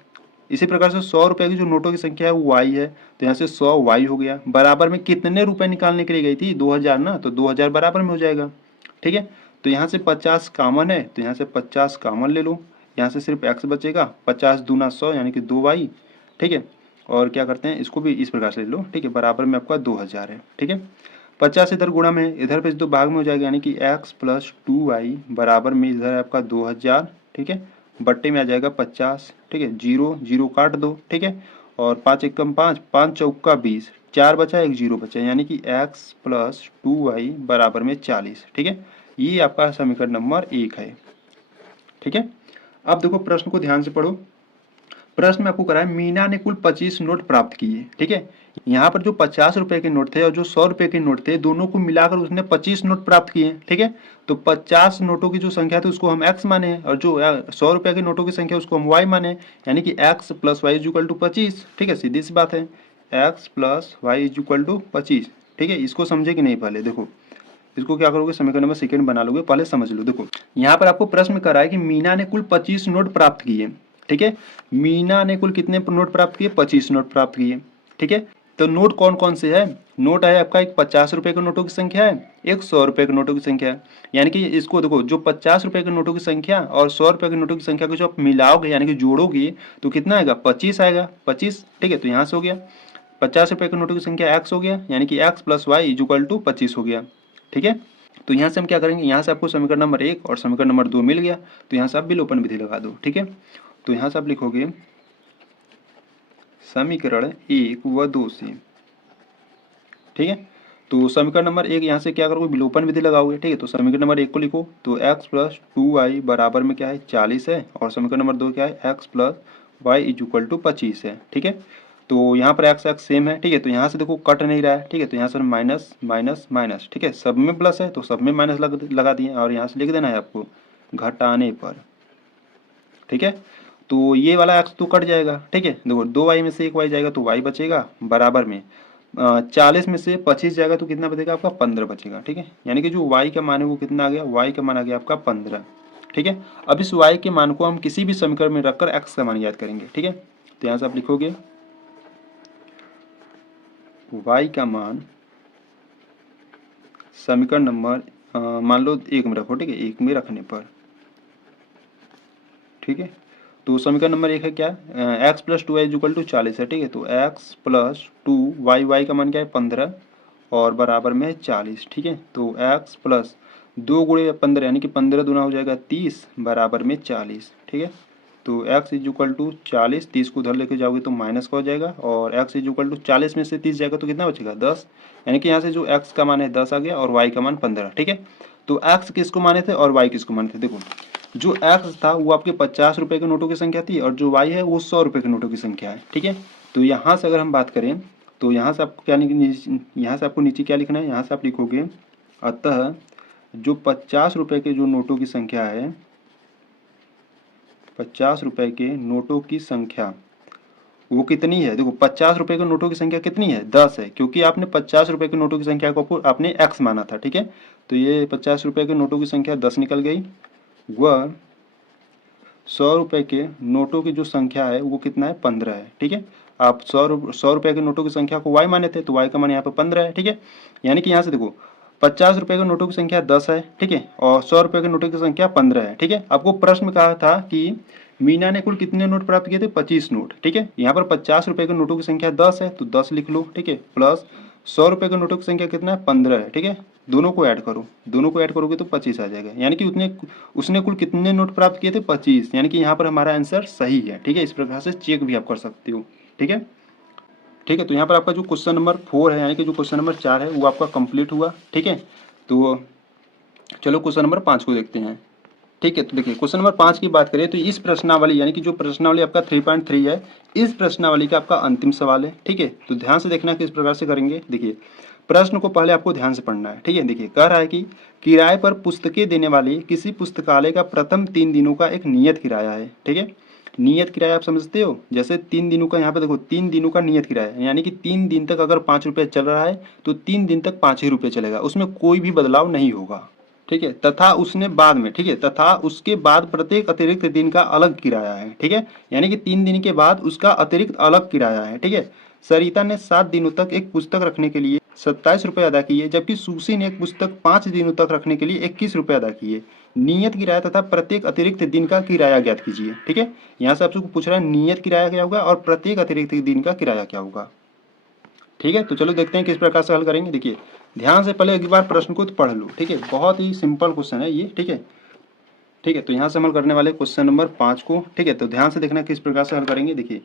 इसी प्रकार से 100 रुपए की जो नोटों की संख्या है वो y है, तो यहाँ से 100y हो गया। बराबर में कितने रुपए निकालने के लिए गई थी, 2000 ना, तो 2000 बराबर में हो जाएगा। ठीक है, तो यहाँ से 50 कॉमन है, तो यहाँ से 50 कॉमन ले लो, यहाँ से सिर्फ x बचेगा, 50 दूना 100 यानी कि 2y। ठीक है, और क्या करते हैं, इसको भी इस प्रकार से ले लो। ठीक है, बराबर में आपका 2000 है। ठीक है, 50 इधर गुणा में, इधर पे तो भाग में हो जाएगा, यानी कि x प्लस 2y बराबर में इधर है आपका 2000। ठीक है, बट्टे में आ जाएगा 50। ठीक है, जीरो जीरो काट दो। ठीक है, और 5 एकम 5, 5 चौका 20, 4 बचा, एक 0 बचा, यानी कि x प्लस 2y बराबर में 40। ठीक है, ये आपका समीकरण नंबर 1 है। ठीक है, अब देखो प्रश्न को ध्यान से पढ़ो। प्रश्न में आपको करा है मीना ने कुल 25 नोट प्राप्त किए। ठीक है, यहाँ पर जो 50 रुपए के नोट थे और जो 100 रुपए के नोट थे, दोनों को मिलाकर उसने 25 नोट प्राप्त किए। ठीक है, तो 50 नोटों की जो संख्या थी उसको हम x माने और जो 100 रुपए के नोटों की संख्या उसको हम y माने, यानी कि x plus y is equal to 25। ठीक है, सीधी सी बात है, x plus y is equal to 25। ठीक है, इसको समझे कि नहीं, पहले देखो इसको क्या करोगे, समीकरण नंबर सेकंड बना लोगे, पहले समझ लो। देखो यहाँ पर आपको प्रश्न करा है कि मीना ने कुल 25 नोट प्राप्त किए। ठीक है, मीना ने कुल कितने नोट प्राप्त किए, 25 नोट प्राप्त किए। ठीक है, तो नोट कौन कौन से है, नोट है आपका एक 50 रुपए के नोटों की संख्या है, एक 100 रुपए के नोटों की संख्या है। यानी कि इसको देखो, जो 50 रुपए के नोटों की संख्या और 100 रुपए के नोटों की संख्या को जो आप मिलाओगे यानी कि जोड़ोगे तो कितना आएगा, 25 आएगा, 25। ठीक है, तो यहाँ से हो गया 50 रुपए के नोटों की संख्या x हो गया, यानी कि x plus y is equal to 25 हो गया। ठीक है, तो यहाँ से हम क्या करेंगे, यहाँ से आपको समीकरण नंबर 1 और समीकरण नंबर 2 मिल गया, तो यहाँ से आप विलोपन विधि लगा दो। ठीक है, तो यहाँ से आप लिखोगे समीकरण 1 व 2 से। ठीक है, तो समीकरण नंबर 1 यहाँ से क्या करोगे, विलोपन विधि लगाओगे। ठीक है, तो समीकरण नंबर 1 को लिखो, तो x प्लस 2y बराबर में क्या है 40 है, और समीकरण नंबर 2 क्या है x plus y is equal to 25 है। ठीक है, तो यहाँ पर x सेम है। ठीक है, तो यहाँ से देखो कट नहीं रहा है। ठीक है, तो यहाँ से माइनस माइनस माइनस। ठीक है, सब में प्लस है तो सब में माइनस लगा दिए, और यहाँ से लिख देना है आपको घटाने पर। ठीक है, तो ये वाला x तो कट जाएगा। ठीक है, देखो 2y में से 1y जाएगा तो y बचेगा, बराबर में 40 में से 25 जाएगा तो कितना बचेगा आपका 15 बचेगा। ठीक है, यानी कि जो y का मान है वो कितना आ गया, y का मान आ गया आपका 15। ठीक है, अब इस y के मान को हम किसी भी समीकरण में रखकर x का मान याद करेंगे। ठीक है, तो यहाँ से आप लिखोगे y का मान समीकरण नंबर मान लो 1 में रखो। ठीक है, 1 में रखने पर, ठीक है, तो समीकरण नंबर 1 है क्या, x plus 2y is equal to 40 है। ठीक है, तो x प्लस 2y, y का मान क्या है 15 और बराबर में 40। ठीक है, तो x प्लस 2 गुणे 15 यानी कि 15 दूना हो जाएगा 30 बराबर में 40। ठीक है, तो x इज इक्वल टू 40, 30 को उधर लेके जाओगे तो माइनस का हो जाएगा, और x इज इक्वल टू 40 में से 30 जाएगा तो कितना बचेगा 10, यानी कि यहाँ से जो x का मान है 10 आ गया और y का मान 15। ठीक है, तो x किसको माने थे और y किसको माने थे, देखो जो x था वो आपके 50 रुपए के नोटों की संख्या थी और जो y है वो 100 रुपए के नोटों की संख्या है। ठीक है, तो यहाँ से अगर हम बात करें तो यहाँ से आपको क्या यहाँ से आपको नीचे क्या लिखना है, यहाँ से आप लिखोगे अतः जो 50 रुपए के जो नोटों की संख्या है, 50 रुपए के नोटों की संख्या वो कितनी है, देखो 50 रुपए के नोटों की संख्या कितनी है 10 है, क्योंकि आपने 50 रुपए के नोटों की संख्या को आपने x माना था। ठीक है, तो ये 50 रुपए के नोटों की संख्या 10 निकल गई, वह 100 रुपए के नोटों की जो संख्या है वो कितना है 15 है। ठीक है, आप 100 रुपए के नोटों की संख्या को y माने थे तो y का मान यहाँ पे 15 है। ठीक है, यानी कि यहाँ से देखो 50 रुपए के नोटों की संख्या 10 है। ठीक है, और 100 रुपए के नोटों की संख्या 15 है। ठीक है, आपको प्रश्न में कहा था कि मीना ने कुल कितने नोट प्राप्त किए थे, 25 नोट। ठीक है, यहाँ पर 50 रुपए के नोटों की संख्या 10 है तो 10 लिख लो। ठीक है, प्लस 100 रुपए के नोटों की संख्या कितना है 15 है। ठीक है, दोनों को ऐड करो, दोनों को ऐड करोगे तो 25 आ जाएगा, यानी कि उसने कुल कितने नोट प्राप्त किए थे 25, यानी कि यहाँ पर हमारा आंसर सही है। ठीक है, इस प्रकार से चेक भी आप कर सकते हो। ठीक है, ठीक है, तो यहाँ पर आपका जो क्वेश्चन नंबर 4 है यानी कि जो क्वेश्चन नंबर 4 है वो आपका कंप्लीट हुआ। ठीक है, तो चलो क्वेश्चन नंबर 5 को देखते हैं। ठीक है, तो देखिए क्वेश्चन नंबर 5 की बात करें तो इस प्रश्नावली यानी कि जो प्रश्नावली आपका 3.3 है, इस प्रश्नावली का आपका अंतिम सवाल है। ठीक है, तो ध्यान से देखना किस प्रकार से करेंगे। देखिए प्रश्न को पहले आपको ध्यान से पढ़ना है। ठीक है, देखिए कह रहा है कि किराए पर पुस्तकें देने वाले किसी पुस्तकालय का प्रथम 3 दिनों का एक नियत किराया है। ठीक है, नियत किराया आप समझते हो, जैसे 3 दिनों का, यहाँ पे देखो 3 दिनों का नियत किराया यानी कि 3 दिन तक अगर 5 रुपये चल रहा है तो 3 दिन तक 5 ही रुपये चलेगा, उसमें कोई भी बदलाव नहीं होगा। ठीक है, तथा उसने बाद में, ठीक है, तथा उसके बाद प्रत्येक अतिरिक्त दिन का अलग किराया है। ठीक है, यानी कि 3 दिन के बाद उसका अतिरिक्त अलग किराया है। ठीक है, सरिता ने 7 दिनों तक एक पुस्तक रखने के लिए 27 रुपये अदा किए, जबकि सुशी ने एक पुस्तक 5 दिनों तक रखने के लिए 21 रुपये अदा किए। नियत किराया तथा प्रत्येक अतिरिक्त दिन का किराया ज्ञात कीजिए। ठीक है, यहाँ से आपसे पूछ रहा है नियत किराया क्या होगा और प्रत्येक अतिरिक्त दिन का किराया क्या होगा। ठीक है, तो चलो देखते हैं किस प्रकार से हल करेंगे। देखिए ध्यान से पहले एक बार प्रश्न को तो पढ़ लो। ठीक है, बहुत ही सिंपल क्वेश्चन है ये। ठीक है, ठीक है। तो यहाँ से हम हल करने वाले क्वेश्चन नंबर 5 को। ठीक है, तो ध्यान से देखना किस प्रकार से हल करेंगे। देखिए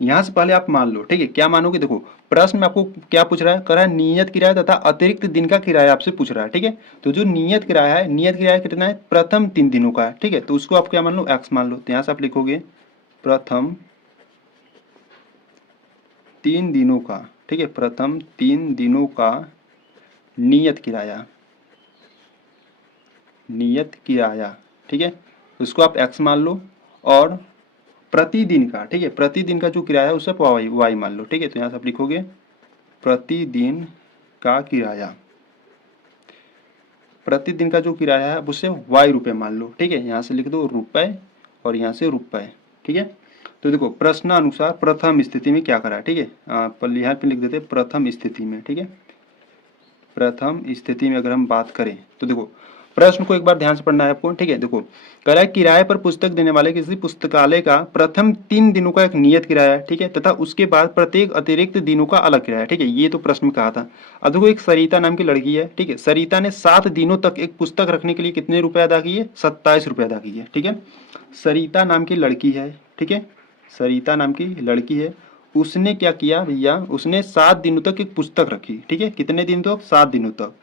यहाँ से पहले आप मान लो, ठीक है, क्या मानोगे, देखो प्रश्न में आपको क्या पूछ रहा है, कह रहा है नियत किराया तथा अतिरिक्त दिन का किराया आपसे पूछ रहा है। ठीक है, तो जो नियत किराया है, नियत किराया कितना है, प्रथम 3 दिनों का है। ठीक है, तो उसको आप क्या मान लो, एक्स मान लो। तो यहाँ से आप लिखोगे प्रथम 3 दिनों का, ठीक है, प्रथम 3 दिनों का नियत किराया, नियत किराया, ठीक है, उसको आप एक्स मान लो। और प्रतिदिन का, ठीक है, प्रतिदिन का जो किराया है उसे वाई वाई मान लो। ठीक है, तो यहाँ से आप लिखोगे प्रतिदिन का किराया, प्रतिदिन का जो किराया है उसे वाई रुपये मान लो। ठीक है, यहाँ से लिख दो रुपए और यहाँ से रुपए। ठीक है, तो देखो प्रश्नानुसार प्रथम स्थिति में क्या करा है। ठीक है, यहाँ पे लिख देते प्रथम स्थिति में। ठीक है, प्रथम स्थिति में अगर हम बात करें तो देखो प्रश्न को एक बार ध्यान से पढ़ना है आपको। ठीक है, देखो कह रहा है किराए पर पुस्तक देने वाले किसी पुस्तकालय का प्रथम 3 दिनों का एक नियत किराया है। ठीक है, तथा उसके बाद प्रत्येक अतिरिक्त दिनों का अलग किराया है। ठीक है, ये तो प्रश्न में कहा था। अब देखो एक सरिता नाम की लड़की है। ठीक है, सरिता ने 7 दिनों तक एक पुस्तक रखने के लिए कितने रुपए अदा किए, 27 रुपए अदा किए। ठीक है, सरिता नाम की लड़की है। ठीक है, सरिता नाम की लड़की है, उसने क्या किया भैया, उसने 7 दिनों तक एक पुस्तक रखी। ठीक है, कितने दिन तक, 7 दिनों तक।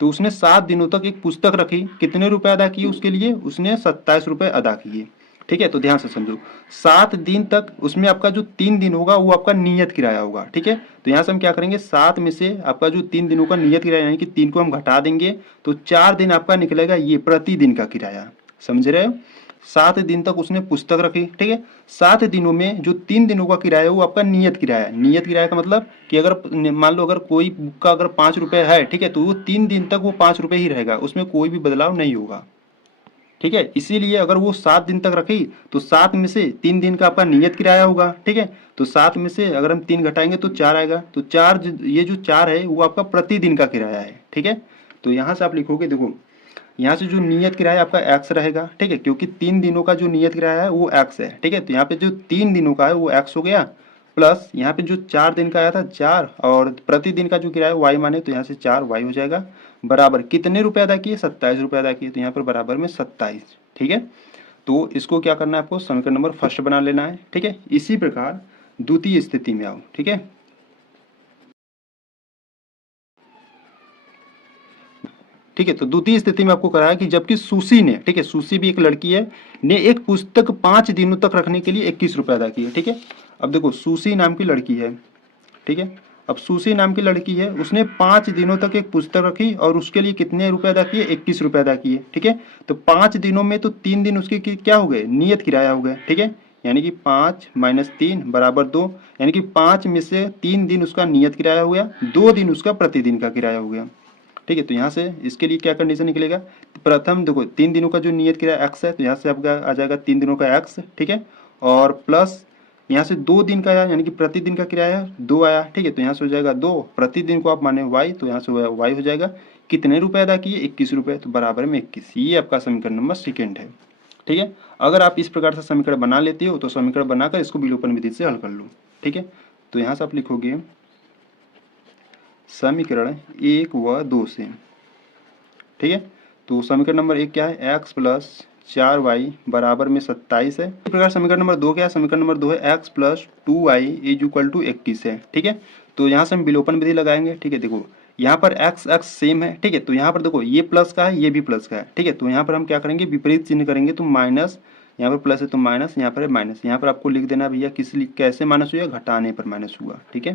तो उसने 7 दिनों तक एक पुस्तक रखी, कितने रुपए अदा किए उसके लिए, उसने 27 रुपए अदा किए। ठीक है, तो ध्यान से समझो 7 दिन तक उसमें आपका जो 3 दिन होगा वो आपका नियत किराया होगा। ठीक है, तो यहाँ से हम क्या करेंगे, 7 में से आपका जो 3 दिनों का नियत किराया यानी कि 3 को हम घटा देंगे तो 4 दिन आपका निकलेगा ये प्रतिदिन का किराया। समझ रहे हो, 7 दिन तक उसने पुस्तक रखी। ठीक है, 7 दिनों में जो 3 दिनों का किराया है वो आपका नियत किराया है। नियत किराया का मतलब कि अगर मान लो अगर कोई बुक का अगर 5 रुपए है, ठीक है, तो वो 3 दिन तक वो 5 रुपए ही रहेगा, उसमें कोई भी बदलाव नहीं होगा। ठीक है, इसीलिए अगर वो 7 दिन तक रखी तो 7 में से 3 दिन का आपका नियत किराया होगा। ठीक है, तो 7 में से अगर हम 3 घटाएंगे तो 4 आएगा, तो 4 ये जो 4 है वो आपका प्रतिदिन का किराया है। ठीक है, तो यहाँ से आप लिखोगे, देखो यहाँ से जो नियत किराया आपका एक्स रहेगा। ठीक है, क्योंकि 3 दिनों का जो नियत किराया है वो एक्स है। ठीक है, तो यहाँ पे जो 3 दिनों का है वो एक्स हो गया, प्लस यहाँ पे जो 4 दिन का आया था 4, और प्रतिदिन का जो किराया वाई माने तो यहाँ से 4 वाई हो जाएगा, बराबर कितने रुपए अदा किए, 27 रुपए अदा किए, तो यहाँ पर बराबर में 27। ठीक है, तो इसको क्या करना है आपको, समीकरण नंबर फर्स्ट बना लेना है। ठीक है, इसी प्रकार द्वितीय स्थिति में आओ। ठीक है, ठीक है, तो द्वितीय स्थिति में आपको करा है कि जबकि सुशी ने, ठीक है, सुशी भी एक लड़की है, ने एक पुस्तक 5 दिनों तक रखने के लिए 21 रुपए अदा किए। ठीक है, अब देखो सुशी नाम की लड़की है। ठीक है, अब सुशी नाम की लड़की है, उसने 5 दिनों तक एक पुस्तक रखी और उसके लिए कितने रुपए अदा किए, 21 रुपए अदा किए। ठीक है, तो 5 दिनों में तो 3 दिन उसके क्या हो गए, नियत किराया हो गए। ठीक है, यानी कि 5 माइनस 3 बराबर 2, यानी कि 5 में से 3 दिन उसका नियत किराया हो गया, 2 दिन उसका प्रतिदिन का किराया हो गया। ठीक है, तो यहाँ से इसके लिए क्या कंडीशन निकलेगा, प्रथम देखो 3 दिनों का जो नियत किराया एक्स है, तो यहाँ से आपका आ जाएगा 3 दिनों का एक्स। ठीक है, और प्लस यहाँ से 2 दिन का आया, यानी कि प्रतिदिन का किराया 2 आया। ठीक है, तो यहाँ से हो जाएगा 2, प्रतिदिन को आप माने वाई, तो यहाँ से वाई हो जाएगा, कितने रुपए अदा किए, 21 रुपए, तो बराबर में 21। ये आपका समीकरण नंबर सेकेंड है। ठीक है, अगर आप इस प्रकार से समीकरण बना लेते हो तो समीकरण बनाकर इसको विलोपन विधि से हल कर लो। ठीक है, तो यहाँ से आप लिखोगे समीकरण 1 व 2 से। ठीक है, तो समीकरण नंबर 1 क्या है, एक्स प्लस 4y बराबर में 27 है। इस प्रकार समीकरण नंबर 2 क्या है, समीकरण नंबर 2 है x plus 2y is equal to 21 है। ठीक है, तो यहाँ से हम विलोपन विधि लगाएंगे। ठीक है, देखो यहाँ पर एक्स एक्स सेम है। ठीक है, तो यहाँ पर देखो ये प्लस का है, ये भी प्लस का है। ठीक है, तो यहाँ पर हम क्या करेंगे, विपरीत चिन्ह करेंगे, तो माइनस, यहाँ पर प्लस है तो माइनस, यहाँ पर है माइनस। यहाँ पर आपको लिख देना भैया किस कैसे माइनस हुआ, घटाने पर माइनस हुआ। ठीक है,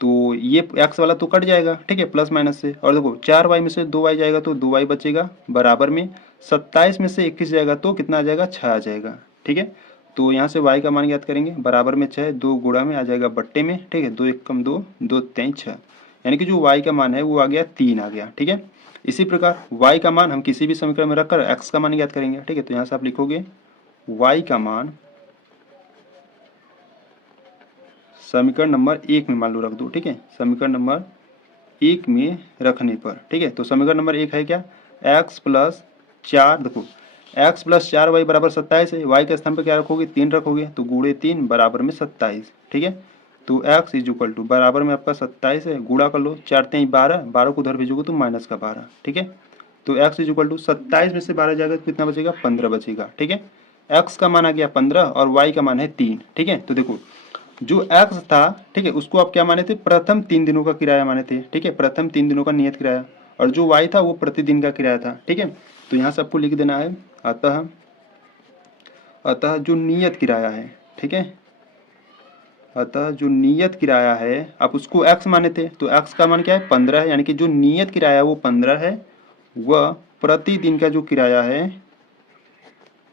तो ये एक्स वाला तो कट जाएगा। ठीक है, प्लस माइनस से, और देखो 4y में से 2y जाएगा तो 2y बचेगा, बराबर में 27 में से 21 जाएगा तो कितना आ जाएगा, 6 आ जाएगा। ठीक है, तो यहाँ से y का मान याद करेंगे, बराबर में 6, 2 गुणा में आ जाएगा बट्टे में। ठीक है, 2 1 कम 2, 2 3 6, यानी कि जो y का मान है वो आ गया 3 आ गया। ठीक है, इसी प्रकार y का मान हम किसी भी समीकरण में रखकर x का मान याद करेंगे। ठीक है, तो यहाँ से आप लिखोगे y का मान समीकरण नंबर 1 में मान लो रख दो। ठीक है, समीकरण नंबर 1 में रखने पर, ठीक है, तो समीकरण नंबर 1 है क्या, x प्लस 4, देखो x प्लस 4y बराबर 27 है, y के स्थान पर क्या रखोगे, 3 रखोगे, तो गुणे 3 बराबर में 27। ठीक है, तो x इज इक्वल टू बराबर में आपका 27 है, गुणा कर लो, 4 3 12, 12 को उधर भेजोगे तो माइनस का 12। ठीक है, तो x इज इक्वल टू 27 में से 12 जाएगा तो कितना बचेगा, 15 बचेगा। ठीक है, x का मान आ गया 15 और y का मान है 3। ठीक है, तो देखो जो x था, ठीक है, उसको आप क्या माने थे, प्रथम 3 दिनों का किराया माने थे। ठीक है, प्रथम 3 दिनों का नियत किराया, और जो y था वो प्रतिदिन का किराया था। ठीक है, तो यहाँ से आपको लिख देना है अतः जो नियत किराया है, ठीक है, अतः जो नियत किराया है, आप उसको x माने थे तो x का मान क्या है, 15 है, यानी कि जो नियत किराया है वो 15 है, वह प्रतिदिन का जो किराया है,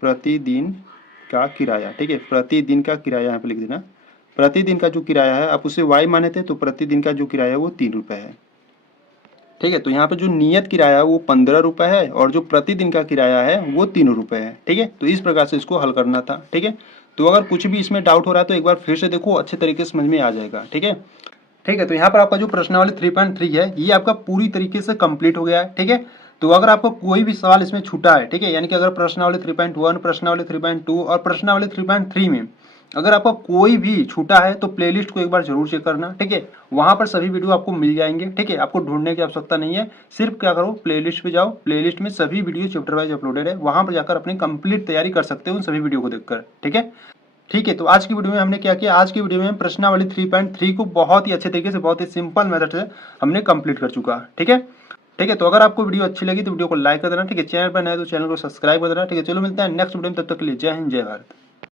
प्रतिदिन का किराया, ठीक है, प्रतिदिन का किराया यहाँ पे लिख देना, प्रतिदिन का जो किराया है, आप उसे y माने थे तो प्रतिदिन का जो किराया है वो 3 रुपये है। ठीक है, तो यहाँ पे जो नियत किराया है वो 15 रुपये है और जो प्रतिदिन का किराया है वो 3 रुपये है। ठीक है, तो इस प्रकार से इसको हल करना था। ठीक है, तो अगर कुछ भी इसमें डाउट हो रहा है तो एक बार फिर से देखो, अच्छे तरीके से समझ में आ जाएगा। ठीक है, ठीक है, तो यहाँ पर आपका जो प्रश्नावली 3.3 है ये आपका पूरी तरीके से कंप्लीट हो गया है। ठीक है, तो अगर आपको कोई भी सवाल इसमें छूटा है, ठीक है, यानी कि अगर प्रश्नावली 3.1, प्रश्नावली 3.2 और प्रश्नावली 3.3 में अगर आपका कोई भी छूटा है तो प्लेलिस्ट को एक बार जरूर चेक करना। ठीक है, वहां पर सभी वीडियो आपको मिल जाएंगे। ठीक है, आपको ढूंढने की आवश्यकता नहीं है, सिर्फ क्या करो, प्लेलिस्ट पे जाओ, प्लेलिस्ट में सभी वीडियो चैप्टर वाइज अपलोडेड है, वहां पर जाकर अपनी कंप्लीट तैयारी कर सकते हो उन सभी वीडियो को देखकर। ठीक है, ठीक है, तो आज की वीडियो में हमने क्या किया, आज की वीडियो में प्रश्नावली 3.3 को बहुत ही अच्छे तरीके से, बहुत ही सिंपल मेथड से हमने कंप्लीट कर चुका। ठीक है, ठीक है, तो अगर आपको वीडियो अच्छी लगी तो वीडियो को लाइक कर देना। ठीक है, चैनल पर नए तो चैनल को सब्सक्राइब कर देना। ठीक है, चलो मिलते हैं नेक्स्ट वीडियो में, तब तक के लिए जय हिंद, जय भारत।